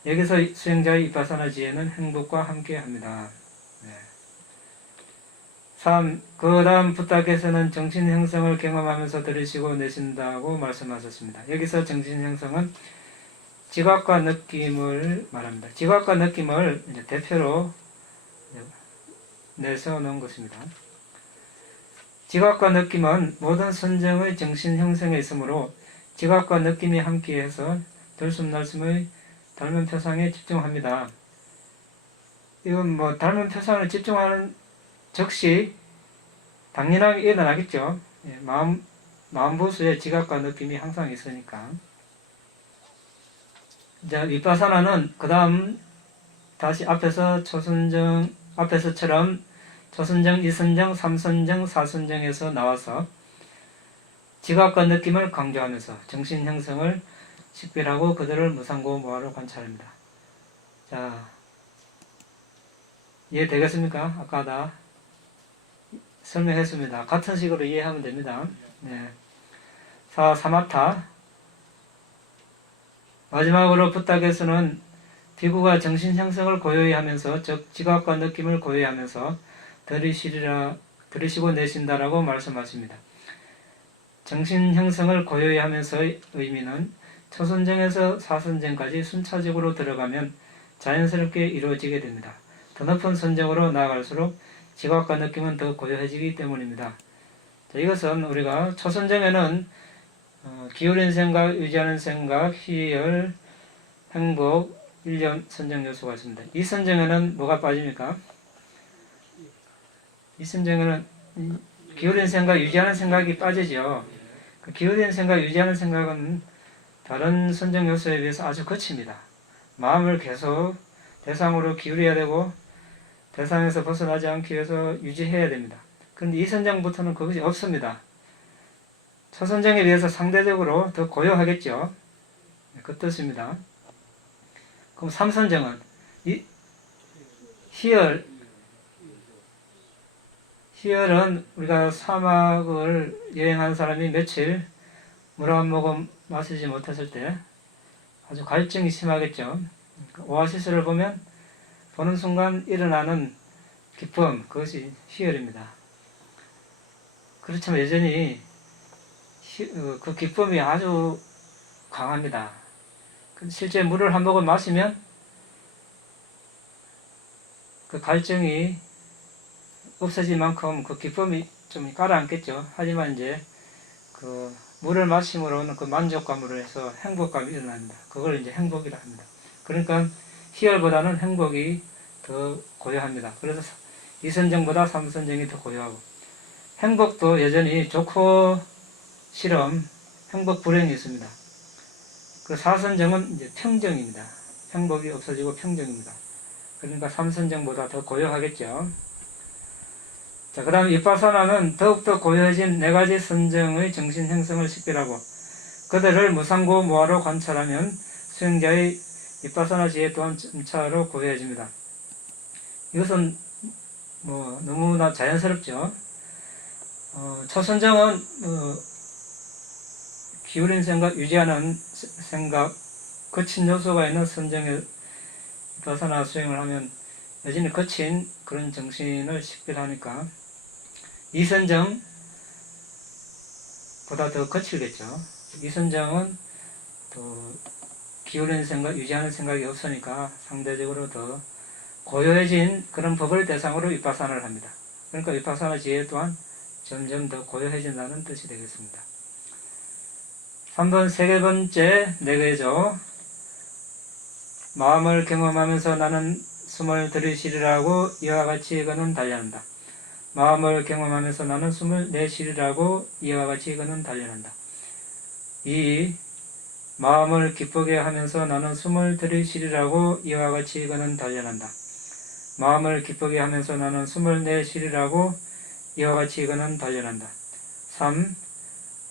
여기서 수행자의 윗바사나 지혜는 행복과 함께 합니다. 3. 그 다음 부탁에서는 정신 형성을 경험하면서 들으시고 내신다고 말씀하셨습니다. 여기서 정신 형성은 지각과 느낌을 말합니다. 지각과 느낌을 이제 대표로 내세워 놓은 것입니다. 지각과 느낌은 모든 선정의 정신 형성에 있으므로 지각과 느낌이 함께해서 들숨날숨의 닮은 표상에 집중합니다. 이건 뭐 닮은 표상을 집중하는 즉시 당연하게 일어나겠죠. 마음부수에 지각과 느낌이 항상 있으니까. 이제 윗바사나는 그 다음 다시 앞에서처럼 초선정, 이선정, 삼선정, 사선정에서 나와서 지각과 느낌을 강조하면서 정신 형성을 식별하고 그들을 무상고무화로 관찰합니다. 자, 이해되겠습니까? 아까 다 설명했습니다. 같은 식으로 이해하면 됩니다. 4. 사마타. 마지막으로 부탁에서는 비구가 정신 형성을 고요히 하면서, 즉 지각과 느낌을 고요히 하면서 들으시고 내신다라고 말씀하십니다. 정신 형성을 고요히 하면서의 의미는 초선정에서 사선정까지 순차적으로 들어가면 자연스럽게 이루어지게 됩니다. 더 높은 선정으로 나아갈수록 지각과 느낌은 더 고요해지기 때문입니다. 자, 이것은 우리가 초선정에는 기울인 생각, 유지하는 생각, 희열, 행복, 일련 선정 요소가 있습니다. 이 선정에는 뭐가 빠집니까? 이 선정에는 기울인 생각, 유지하는 생각이 빠지죠. 그 기울인 생각, 유지하는 생각은 다른 선정 요소에 비해서 아주 거칩니다. 마음을 계속 대상으로 기울여야 되고 대상에서 벗어나지 않기 위해서 유지해야 됩니다. 그런데 이선정부터는 그것이 없습니다. 초선정에 비해서 상대적으로 더 고요하겠죠. 그 뜻입니다. 그럼 삼선정은 희열은 우리가 사막을 여행한 사람이 며칠 물 한 모금 마시지 못했을 때 아주 갈증이 심하겠죠. 오아시스를 보는 순간 일어나는 기쁨, 그것이 희열입니다. 그렇지만 여전히 그 기쁨이 아주 강합니다. 실제 물을 한 모금 마시면 그 갈증이 없어질 만큼 그 기쁨이 좀 가라앉겠죠. 하지만 이제 그 물을 마심으로는 그 만족감으로 해서 행복감이 일어납니다. 그걸 이제 행복이라 합니다. 그러니까 희열보다는 행복이 더 고요합니다. 그래서 이선정보다 삼선정이 더 고요하고, 행복도 여전히 좋고 싫음, 행복 불행이 있습니다. 그 사선정은 이제 평정입니다. 행복이 없어지고 평정입니다. 그러니까 삼선정보다 더 고요하겠죠. 자, 그 다음 윗바사나는 더욱더 고요해진 네 가지 선정의 정신 형성을 식별하고 그들을 무상고 무아로 관찰하면 수행자의 윗바사나 지혜 또한 점차로 고요해집니다. 이것은 너무나 자연스럽죠. 초선정은 기울인 생각, 유지하는 생각, 거친 요소가 있는 선정의 윗바사나 수행을 하면 여전히 거친 그런 정신을 식별하니까 이선정보다 더 거칠겠죠. 이선정은 또 기울인 생각, 유지하는 생각이 없으니까 상대적으로 더 고요해진 그런 법을 대상으로 윗바사나를 합니다. 그러니까 윗바사나 지혜 또한 점점 더 고요해진다는 뜻이 되겠습니다. 3번 세 번째 내외죠. 마음을 경험하면서 나는 숨을 들이쉬리라고 이와 같이 그는 단련한다. 마음을 경험하면서 나는 숨을 내쉬리라고 이와 같이 그는 단련한다. 2. 마음을 기쁘게 하면서 나는 숨을 들이쉬리라고 이와 같이 그는 단련한다. 마음을 기쁘게 하면서 나는 숨을 내쉬리라고 이와 같이 그는 단련한다. 3.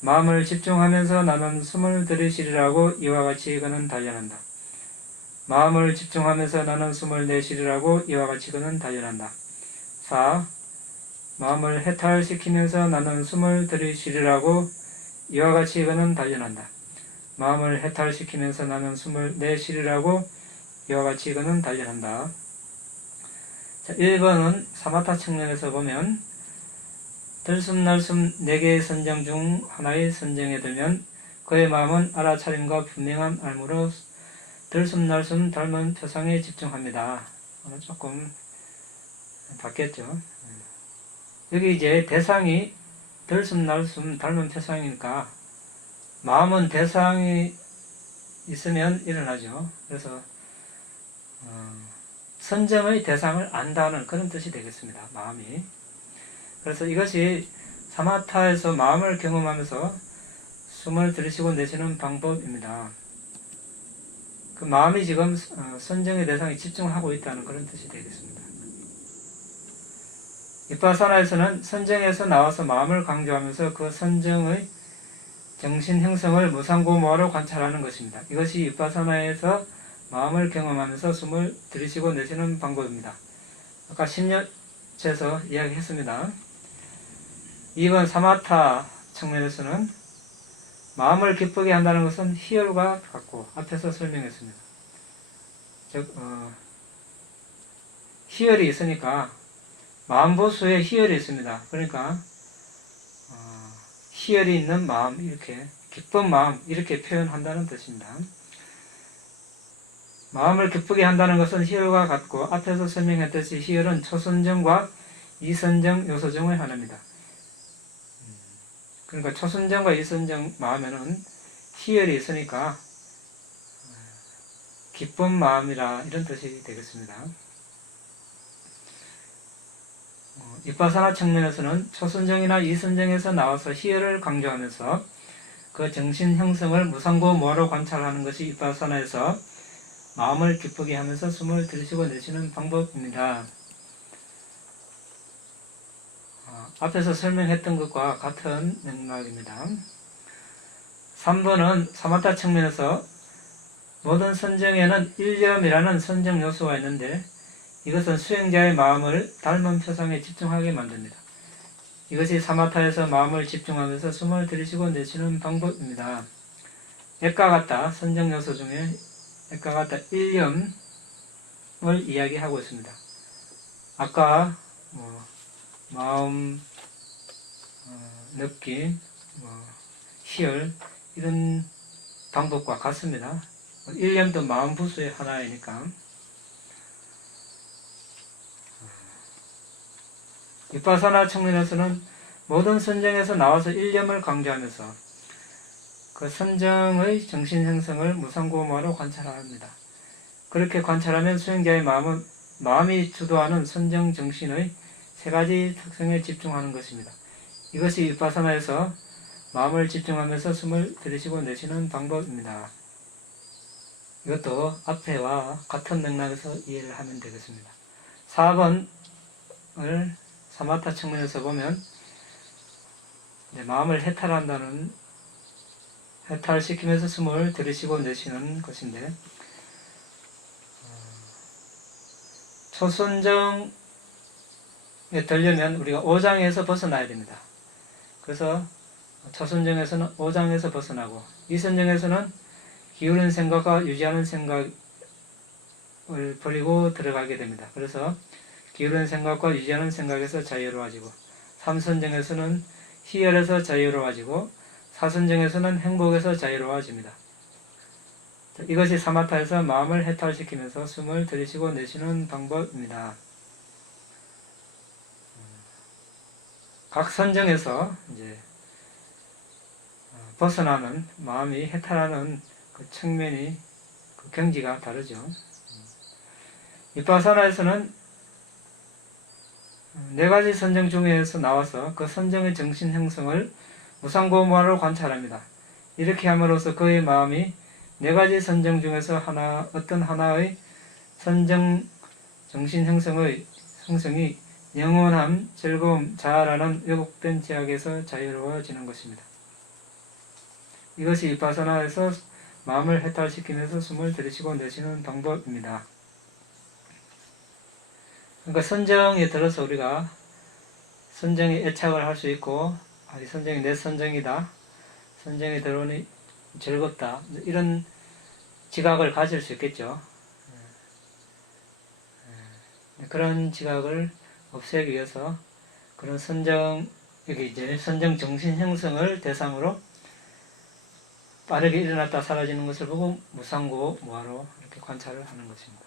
마음을 집중하면서 나는 숨을 들이쉬리라고 이와 같이 그는 단련한다. 마음을 집중하면서 나는 숨을 내쉬리라고 이와 같이 그는 단련한다. 4. 마음을 해탈시키면서 나는 숨을 들이쉬리라고 이와 같이 그는 단련한다. 마음을 해탈시키면서 나는 숨을 내쉬리라고 이와 같이 그는 단련한다. 자, 1번은 사마타 측면에서 보면 들숨날숨 4개의 선정 중 하나의 선정에 들면 그의 마음은 알아차림과 분명한 알무로 들숨날숨 닮은 표상에 집중합니다. 오늘 조금 바뀌었죠. 여기 이제 대상이 들숨날숨 닮은 표상이니까 마음은 대상이 있으면 일어나죠. 그래서 선정의 대상을 안다는 그런 뜻이 되겠습니다. 마음이. 그래서 이것이 사마타에서 마음을 경험하면서 숨을 들이쉬고 내쉬는 방법입니다. 그 마음이 지금 선정의 대상에 집중하고 있다는 그런 뜻이 되겠습니다. 윗바사나에서는 선정에서 나와서 마음을 강조하면서 그 선정의 정신 형성을 무상고무하로 관찰하는 것입니다. 이것이 윗바사나에서 마음을 경험하면서 숨을 들이쉬고 내쉬는 방법입니다. 아까 10년째에서 이야기했습니다. 2번 사마타 측면에서는 마음을 기쁘게 한다는 것은 희열과 같고 앞에서 설명했습니다. 즉 희열이 있으니까 마음보수에 희열이 있습니다. 그러니까 희열이 있는 마음, 이렇게 기쁜 마음 이렇게 표현한다는 뜻입니다. 마음을 기쁘게 한다는 것은 희열과 같고 앞에서 설명했듯이 희열은 초선정과 이선정, 요소정의 하나입니다. 그러니까 초선정과 이선정 마음에는 희열이 있으니까 기쁜 마음이라 이런 뜻이 되겠습니다. 윗바사나 측면에서는 초선정이나 이선정에서 나와서 희열을 강조하면서 그 정신 형성을 무상고 무아로 관찰하는 것이 윗바사나에서 마음을 기쁘게 하면서 숨을 들이쉬고 내쉬는 방법입니다. 앞에서 설명했던 것과 같은 맥락입니다. 3번은 사마타 측면에서 모든 선정에는 일념이라는 선정 요소가 있는데 이것은 수행자의 마음을 닮은 표상에 집중하게 만듭니다. 이것이 사마타에서 마음을 집중하면서 숨을 들이쉬고 내쉬는 방법입니다. 액과 같다, 선정 요소 중에 액과 같다 일념을 이야기하고 있습니다. 아까 마음, 느낌, 희열 이런 방법과 같습니다. 일념도 마음 부수의 하나이니까. 비파사나 측면에서는 모든 선정에서 나와서 일념을 강조하면서 그 선정의 정신 형성을 무상고마로 관찰합니다. 그렇게 관찰하면 수행자의 마음이 주도하는 선정 정신의 세 가지 특성에 집중하는 것입니다. 이것이 비파사나에서 마음을 집중하면서 숨을 들이쉬고 내쉬는 방법입니다. 이것도 앞에와 같은 맥락에서 이해를 하면 되겠습니다. 4번을 사마타 측면에서 보면 마음을 해탈시키면서 숨을 들이쉬고 내쉬는 것인데 초선정에 들려면 우리가 5장에서 벗어나야 됩니다. 그래서 초선정에서는 5장에서 벗어나고 이선정에서는 기울는 생각과 유지하는 생각을 버리고 들어가게 됩니다. 그래서 기울는 생각과 유지하는 생각에서 자유로워지고 3선정에서는 희열에서 자유로워지고 4선정에서는 행복에서 자유로워집니다. 이것이 사마타에서 마음을 해탈시키면서 숨을 들이쉬고 내쉬는 방법입니다. 각 선정에서 이제 벗어나는 마음이 해탈하는 그 측면이 그 경지가 다르죠. 비파사나에서는 네 가지 선정 중에서 나와서 그 선정의 정신 형성을 무상고무화로 관찰합니다. 이렇게 함으로써 그의 마음이 네 가지 선정 중에서 어떤 하나의 선정 정신 형성이 영원함, 즐거움, 자아라는 왜곡된 제약에서 자유로워지는 것입니다. 이것이 비파사나에서 마음을 해탈시키면서 숨을 들이쉬고 내쉬는 방법입니다. 그러니까 선정에 들어서 우리가 선정에 애착을 할 수 있고 이 선정이 내 선정이다, 선정에 들어오니 즐겁다, 이런 지각을 가질 수 있겠죠. 그런 지각을 없애기 위해서 그런 여기 이제 선정 정신 형성을 대상으로 빠르게 일어났다 사라지는 것을 보고 무상고 무아로 이렇게 관찰을 하는 것입니다.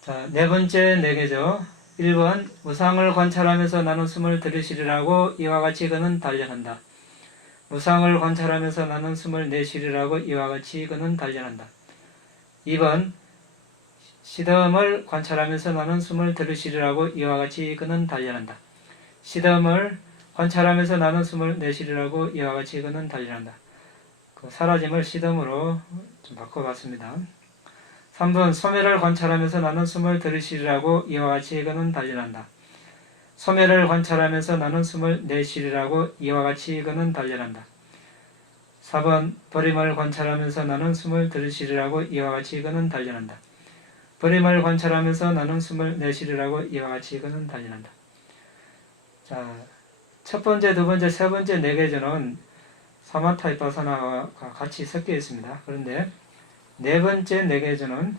자, 네 번째 네 개죠. 1번 무상을 관찰하면서 나는 숨을 들이쉬리라고 이와 같이 그는 단련한다. 무상을 관찰하면서 나는 숨을 내쉬리라고 이와 같이 그는 단련한다. 2번 시덤을 관찰하면서 나는 숨을 들이쉬리라고 이와 같이 그는 단련한다. 시덤을 관찰하면서 나는 숨을 내쉬리라고 이와 같이 그는 단련한다. 그 사라짐을 시덤으로 좀 바꿔봤습니다. 3번 소멸을 관찰하면서 나는 숨을 들이쉬리라고 이와 같이 그는 단련한다. 소멸을 관찰하면서 나는 숨을 내쉬리라고 이와 같이 그는 단련한다. 4번 버림을 관찰하면서 나는 숨을 들이쉬리라고 이와 같이 그는 단련한다. 버림을 관찰하면서 나는 숨을 내쉬리라고 이와 같이 그는 단련한다. 자, 첫 번째, 두 번째, 세 번째 네 개조는 사마타 비파사나와 같이 섞여 있습니다. 그런데 네 번째 네 개조는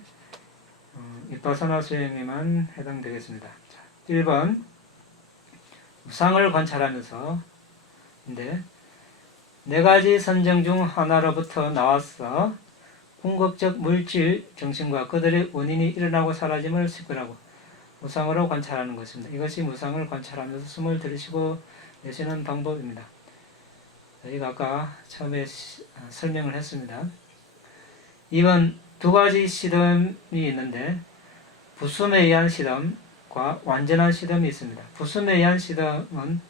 비파사나 수행에만 해당되겠습니다. 자, 1번 무상을 관찰하면서 인데 네 가지 선정 중 하나로부터 나와서 궁극적 물질 정신과 그들의 원인이 일어나고 사라짐을 식별하고 무상으로 관찰하는 것입니다. 이것이 무상을 관찰하면서 숨을 들이쉬고 내쉬는 방법입니다. 저희가 아까 처음에 설명을 했습니다. 2번 두 가지 시덤이 있는데 부숨에 의한 시덤과 완전한 시덤이 있습니다. 부숨에 의한 시덤은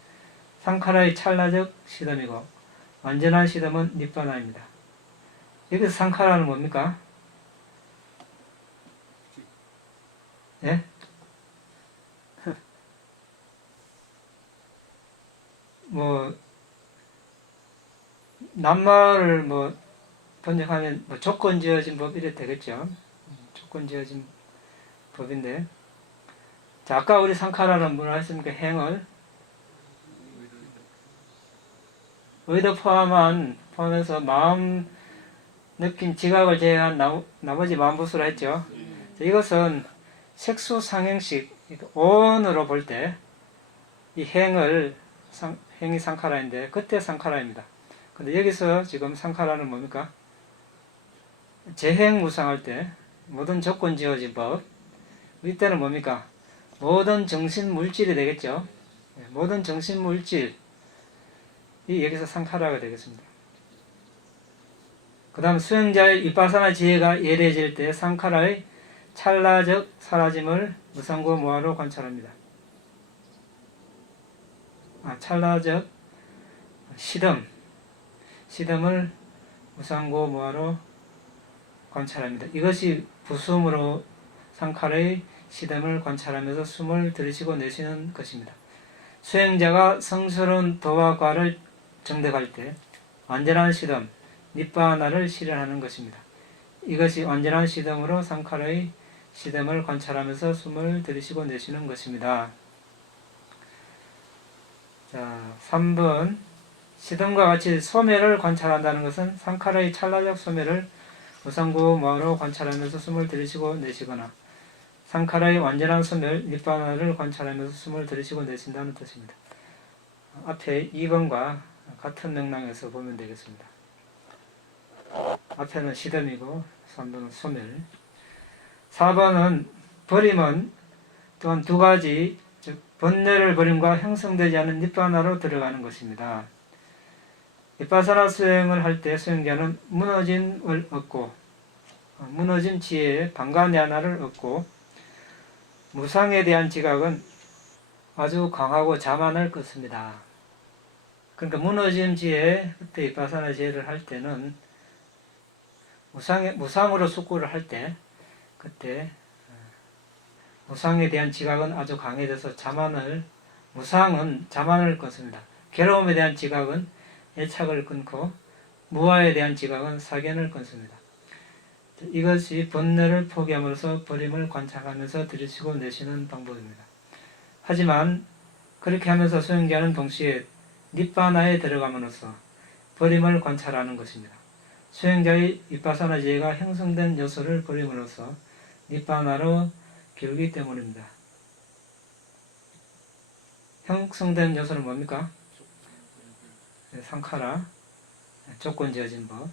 상카라의 찰나적 시덤이고 완전한 시덤은 니빠나입니다. 여기서 상카라는 뭡니까? 예? 뭐 낱말을 뭐 번역하면 뭐 조건 지어진 법 이래 되겠죠. 조건 지어진 법인데, 자, 아까 우리 상카라는 뭐라 했습니까? 행을 의도 포함해서 마음 느낀 지각을 제외한 나머지 만부수라 했죠. 이것은 색수 상행식 온으로 볼 때 이 행이 상카라인데 그때 상카라입니다. 근데 여기서 지금 상카라는 뭡니까? 재행무상할 때 모든 조건 지어진 법, 이때는 뭡니까? 모든 정신물질이 되겠죠. 모든 정신물질이 여기서 상카라가 되겠습니다. 그 다음 수행자의 비파사나 지혜가 예래질 때 상카라의 찰나적 사라짐을 무상고 무아로 관찰합니다. 찰나적 시덤을 무상고 무아로 관찰합니다. 이것이 부숨으로 상카라의 시덤을 관찰하면서 숨을 들이쉬고 내쉬는 것입니다. 수행자가 성스러운 도와 과를 정득할 때 완전한 시덤, 니바나를 실현하는 것입니다. 이것이 완전한 시덤으로 상카라의 시덤을 관찰하면서 숨을 들이쉬고 내쉬는 것입니다. 자, 3번 시덤과 같이 소멸을 관찰한다는 것은 상카라의 찰나적 소멸을 무상고 무아로 관찰하면서 숨을 들이쉬고 내쉬거나 상카라의 완전한 소멸, 니바나를 관찰하면서 숨을 들이쉬고 내쉰다는 뜻입니다. 앞에 2번과 같은 맥락에서 보면 되겠습니다. 앞에는 시덤이고 3번은 소멸. 4번은 버림은 또한 두 가지, 즉 번뇌를 버림과 형성되지 않은 니바나로 들어가는 것입니다. 비파사나 수행을 할 때 수행자는 무너짐을 얻고 무너진 지혜에 방가냐나를 얻고 무상에 대한 지각은 아주 강하고 자만을 끊습니다. 그러니까 무너진 지혜, 그때 비파사나 지혜를 할 때는 무상으로 숙고를 할 때 그때 무상에 대한 지각은 아주 강해져서 무상은 자만을 끊습니다. 괴로움에 대한 지각은 애착을 끊고 무아에 대한 지각은 사견을 끊습니다. 이것이 번뇌를 포기함으로써 버림을 관찰하면서 들이쉬고 내쉬는 방법입니다. 하지만 그렇게 하면서 수행자는 동시에 니바나에 들어감으로써 버림을 관찰하는 것입니다. 수행자의 비파사나 지혜가 형성된 요소를 버림으로써 니바나로 기울기 때문입니다. 형성된 요소는 뭡니까? 상카라, 조건 지어진 법.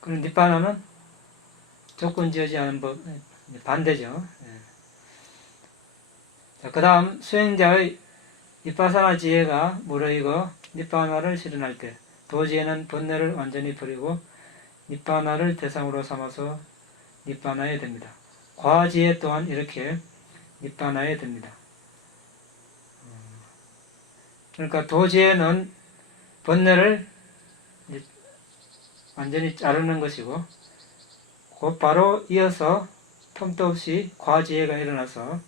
그리고 니바나는 조건 지어지지 않은 법, 반대죠. 자, 그 다음 수행자의 비파사나 지혜가 무르익어 니바나를 실현할 때 도지혜는 번뇌를 완전히 버리고 니바나를 대상으로 삼아서 니바나에 듭니다. 과지혜 또한 이렇게 니바나에 듭니다. 그러니까 도지혜는 번뇌를 완전히 자르는 것이고 곧바로 이어서 텀도 없이 과지혜가 일어나서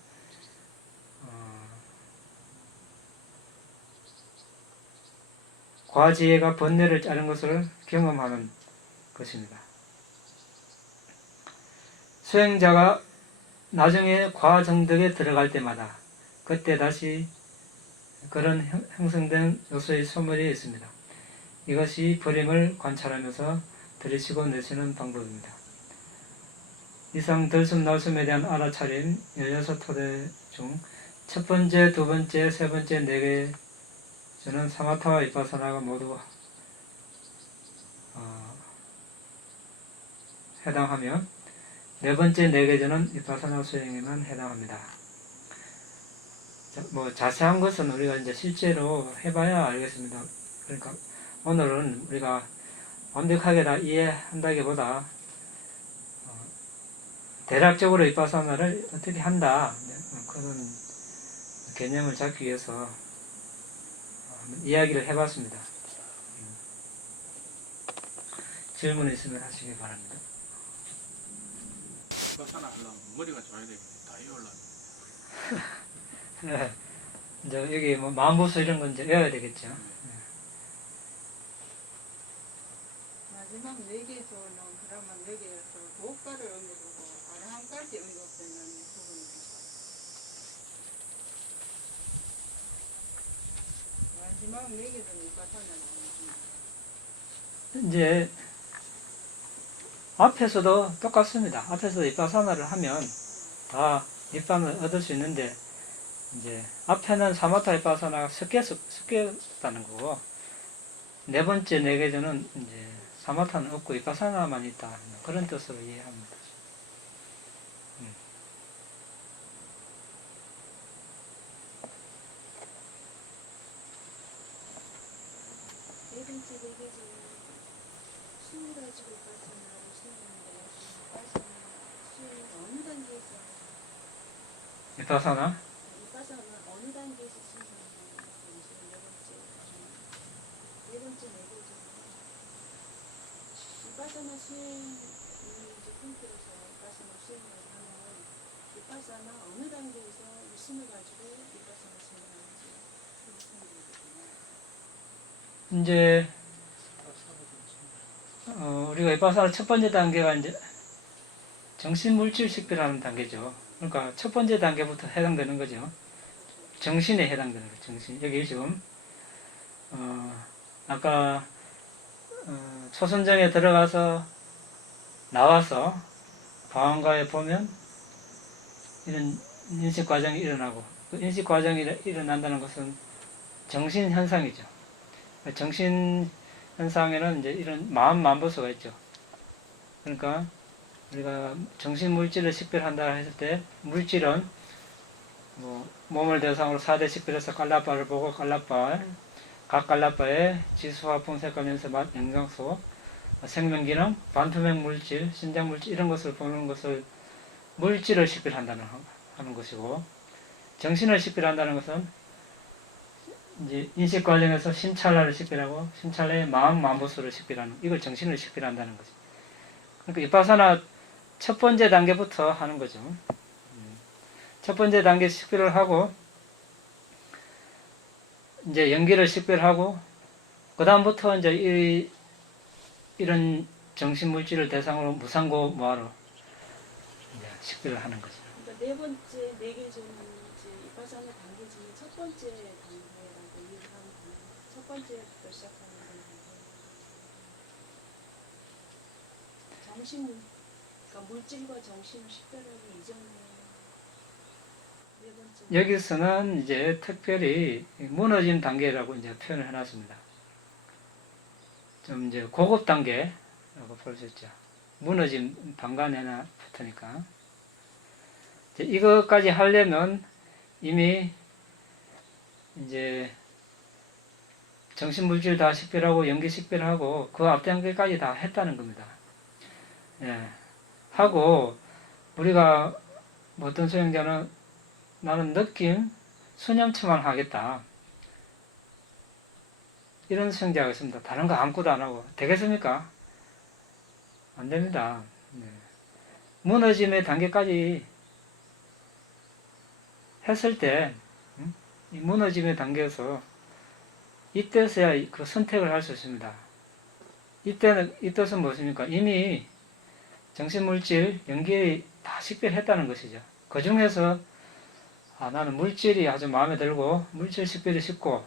과지혜가 번뇌를 자른 것을 경험하는 것입니다. 수행자가 나중에 과정득에 들어갈 때마다 그때 다시 그런 형성된 요소의 소멸이 있습니다. 이것이 버림을 관찰하면서 들이쉬고 내쉬는 방법입니다. 이상 들숨 날숨에 대한 알아차림 16토대 중 첫 번째, 두 번째, 세 번째, 네 개 저는 사마타와 비파사나가 모두 해당하며 네 번째 네 개조는 비파사나 수행에만 해당합니다. 뭐 자세한 것은 우리가 이제 실제로 해봐야 알겠습니다. 그러니까 오늘은 우리가 완벽하게 다 이해한다기보다 대략적으로 비파사나를 어떻게 한다 그런 개념을 잡기 위해서 이야기를 해봤습니다. 질문 있으면 하시기 바랍니다. 비파사나 하려면 머리가 좋아야 되겠네. 다 이어올라. 예. 이제 여기 뭐 마음보수 이런 건 이제 외워야 되겠죠. 마지막 4개에서는 그러면 4개에서 도업가를 의미로 두고 아라한까지 언급되는 부분입니다. 마지막 4개도 밑바탕에 나옵니다. 이제 앞에서도 똑같습니다. 앞에서도 윗바사나를 하면 다 윗반을 얻을 수 있는데 이제 앞에는 사마타 윗바사나가 섞였다는 거고 네 번째 네 계절은 이제 사마타는 없고 윗바사나만 있다 그런 뜻으로 이해합니다. 네 번째 네 계절은 숨을 가지고 윗바사나를 세우는데 윗바사나 수행은 어느 단계에서 윗바사나 윗바사나 어느 단계에서 수행하는 것인지 네 번째 네 계절은 윗바사나 수행이 이제 꿈꾸어서 윗바사나 수행을 하면 윗바사나 어느 단계에서 이 숨을 가지고 윗바사나 수행을 하는지 그렇게 생각이 되거든요. 이제 우리가 윗바사나 첫 번째 단계가 이제 정신물질 식별하는 단계죠. 그러니까 첫 번째 단계부터 해당되는 거죠. 정신에 해당되는 거죠. 정신. 여기 지금 아까 초선정에 들어가서 나와서 방황가에 보면 이런 인식 과정이 일어나고 그 인식 과정이 일어난다는 것은 정신 현상이죠. 정신 현상에는 이제 이런 마음 만보수가 있죠. 그러니까 우리가 정신 물질을 식별한다 했을 때 물질은 뭐 몸을 대상으로 4대 식별해서 깔라바를 보고 깔라바 각 깔라바에 지수화 풍색깔 연세 맛 영양소 생명기능 반투명 물질 신장 물질 이런 것을 보는 것을 물질을 식별한다는 하는 것이고 정신을 식별한다는 것은 이제 인식 과정에서 심찰나를 식별하고 심찰나의 마음 만보수를 식별하는 이걸 정신을 식별한다는 거죠. 그러니까 윗바사나 첫 번째 단계부터 하는 거죠. 첫 번째 단계 식별을 하고 이제 연기를 식별하고 그 다음부터 이제 이런 정신 물질을 대상으로 무상고 모아로 식별을 하는 거죠. 그러니까 네 번째 네 계절은 이제 윗바사나 단계 중에 첫 번째 단계라고 이해를 하면 되나요? 첫 번째부터 시작하는 단계. 그러니까 물질과 정신을 식별하기 이전에 네 번째. 여기서는 이제 특별히 무너진 단계라고 이제 표현을 해놨습니다. 좀 이제 고급 단계라고 볼 수 있죠. 무너진 방간에나 붙으니까. 이것까지 하려면 이미 이제 정신 물질 다 식별하고 연기 식별하고 그 앞 단계까지 다 했다는 겁니다. 예. 하고 우리가 어떤 수행자는 나는 느낌, 수념치만 하겠다. 이런 수행자가 있습니다. 다른 거 아무것도 안 하고 되겠습니까? 안 됩니다. 네. 무너짐의 단계까지 했을 때 이 무너짐의 단계에서 이때서야 그 선택을 할 수 있습니다. 이 뜻은 무엇입니까? 이미 정신물질, 연기 다 식별했다는 것이죠. 그 중에서 나는 물질이 아주 마음에 들고 물질 식별이 쉽고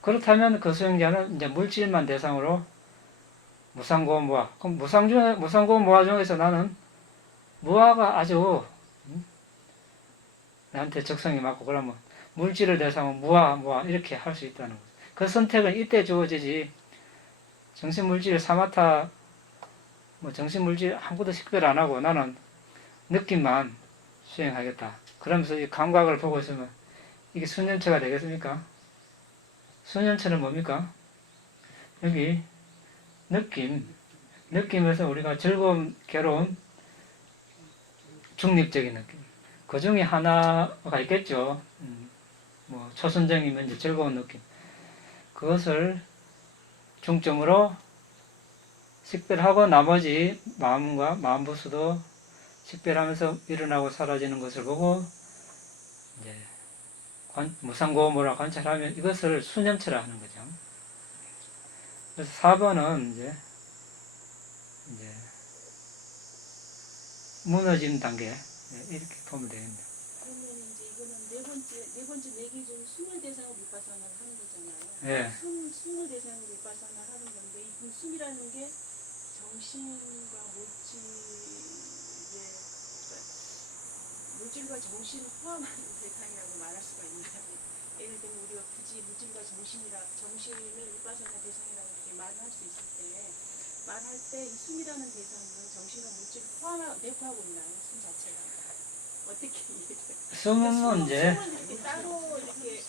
그렇다면 그 수행자는 이제 물질만 대상으로 무상고 무아. 그럼 무상고 무아 중에서 나는 무아가 아주 나한테 적성이 맞고 그러면 물질을 대상으로 무아 이렇게 할 수 있다는 거죠. 그 선택은 이때 주어지지 정신물질 사마타 정신물질 아무것도 식별 안 하고 나는 느낌만 수행하겠다. 그러면서 이 감각을 보고 있으면 이게 수념체가 되겠습니까? 수념체는 뭡니까? 여기 느낌에서 우리가 즐거움, 괴로움, 중립적인 느낌. 그 중에 하나가 있겠죠. 뭐 초선정이면 이제 즐거운 느낌. 그것을 중점으로 식별하고 나머지 마음과 마음부수도 식별하면서 일어나고 사라지는 것을 보고 이제 무상고모라 관찰하면 이것을 수념체라 하는 거죠. 그래서 4번은 이제 무너짐 단계 이렇게 보면 되겠네요. 그러면 이제 이거는 네 번째 내기 중 숨을 대상으로 밑바산을 하는 거잖아요. 예. 숨을 대상으로 밑바산을 하는 건데 이 숨이라는 게 정신과 물질과 정신을 포함하는 대상이라고 말할 수가 있나요? 예를 들면 우리가 굳이 물질과 정신을 밑바산의 대상이라고 이렇게 말을 할 수 있을 때 말할 때 이 숨이라는 대상은 정신과 물질을 내포하고 있나요? 숨 자체가 어떻게 이해돼요? 숨은 이제 숨은 이렇게 따로 이렇게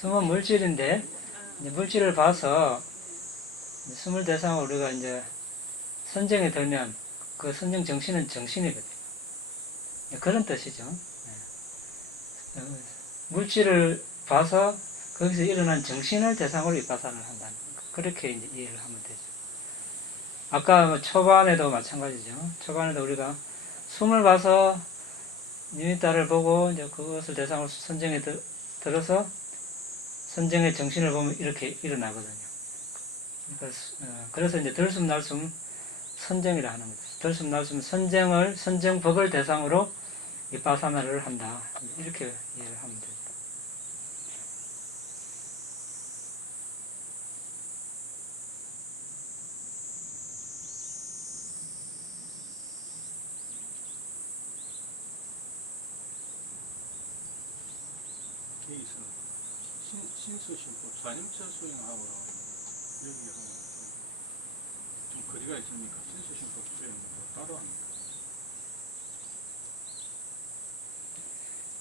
숨은 물질인데 이제 물질을 봐서 이제 숨을 대상으로 우리가 이제 선정에 들면 그 선정 정신은 정신이거든요. 그런 뜻이죠. 물질을 봐서 거기서 일어난 정신을 대상으로 입바산을 한다는 거. 그렇게 이제 이해를 하면 되죠. 아까 초반에도 마찬가지죠. 초반에도 우리가 숨을 봐서 니미타를 보고 이제 그것을 대상으로 선정에 들어서 선정의 정신을 보면 이렇게 일어나거든요. 그래서 이제 들숨 날숨 선정이라 하는 거죠. 들숨 날숨 선정법을 대상으로 입바사나를 한다. 이렇게 이해를 하면 되죠. 여기서 신수신법 관음처 수행하고 여기하고 좀 거리가 있으니까 신수신법 수행도 따로 합니까?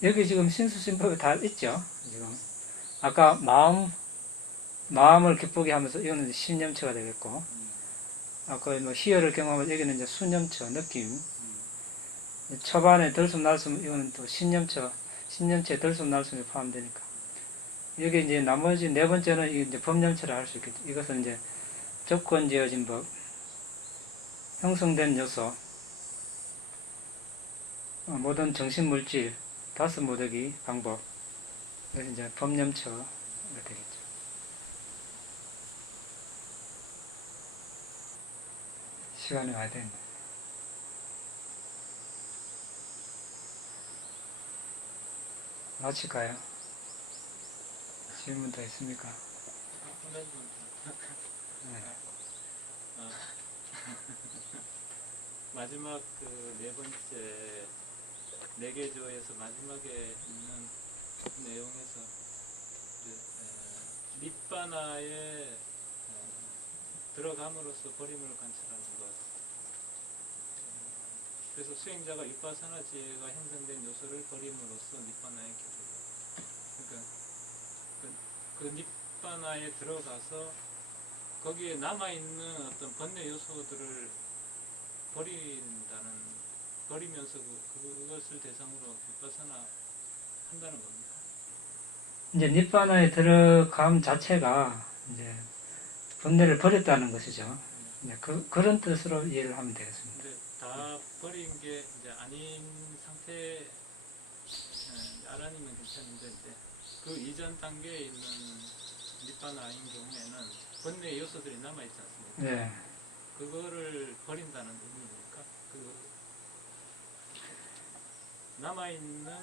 여기 지금 신수신법이 다 있죠. 지금 아까 마음을 기쁘게 하면서 이거는 이제 신념처가 되겠고, 아까 뭐 희열을 경험하면 여기는 이제 수념처 느낌. 초반에 들숨 날숨 이거는 또 신념체 들숨 날숨이 포함되니까. 여기 이제 나머지 네 번째는 이제 법념체라 할 수 있겠죠. 이것은 이제 조건지어진 법, 형성된 요소, 모든 정신물질, 다섯 모독이 방법. 그래서 이제 법념처가 되겠죠. 시간이 와야 되네. 마칠까요? 질문 더 있습니까? 네. 마지막 그 네 번째 네 개조에서 마지막에 있는 내용에서 닛바나에 들어감으로써 버림을 관찰하는 것. 그래서 수행자가 윗바사나 지혜가 형성된 요소를 버림으로써 닛바나에 기르다. 그러니까 그 닛바나에 들어가서 거기에 남아있는 어떤 번뇌 요소들을 버리면서 그것을 대상으로 윗바사나 한다는 겁니다. 이제 닛바나에 들어감 자체가 이제 번뇌를 버렸다는 것이죠. 이제 그런 뜻으로 이해를 하면 되겠습니다. 근데 다 버린 게 이제 아닌 상태, 아라님은 괜찮은데 이제 그 이전 단계에 있는 닛바나인 경우에는 번뇌 요소들이 남아 있지 않습니까? 네. 그거를 버린다는 의미입니까? 그 남아 있는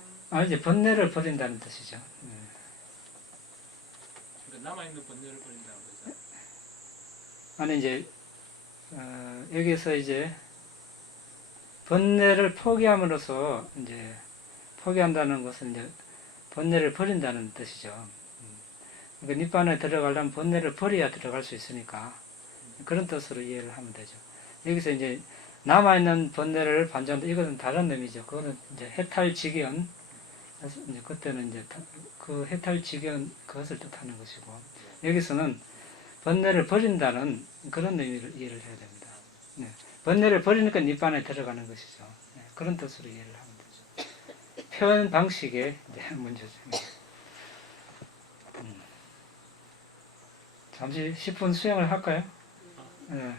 이제 번뇌를 버린다는 뜻이죠. 그러니까 남아 있는 번뇌를 버린다는 거죠. 아니 이제 여기서 이제 번뇌를 포기함으로써 이제 포기한다는 것은 이제 번뇌를 버린다는 뜻이죠. 그러니까 닛바나에 들어가려면 번뇌를 버려야 들어갈 수 있으니까 그런 뜻으로 이해를 하면 되죠. 여기서 이제 남아있는 번뇌를 반조한다. 이것은 다른 의미죠. 그거는 이제 해탈직연. 이제 그때는 이제 그 해탈직연 그것을 뜻하는 것이고, 여기서는 번뇌를 버린다는 그런 의미를 이해를 해야 됩니다. 네. 번뇌를 버리니까 닛바나에 들어가는 것이죠. 네. 그런 뜻으로 이해를 하면 되죠. 표현 방식의 문제죠. 잠시 10분 수행을 할까요? 네.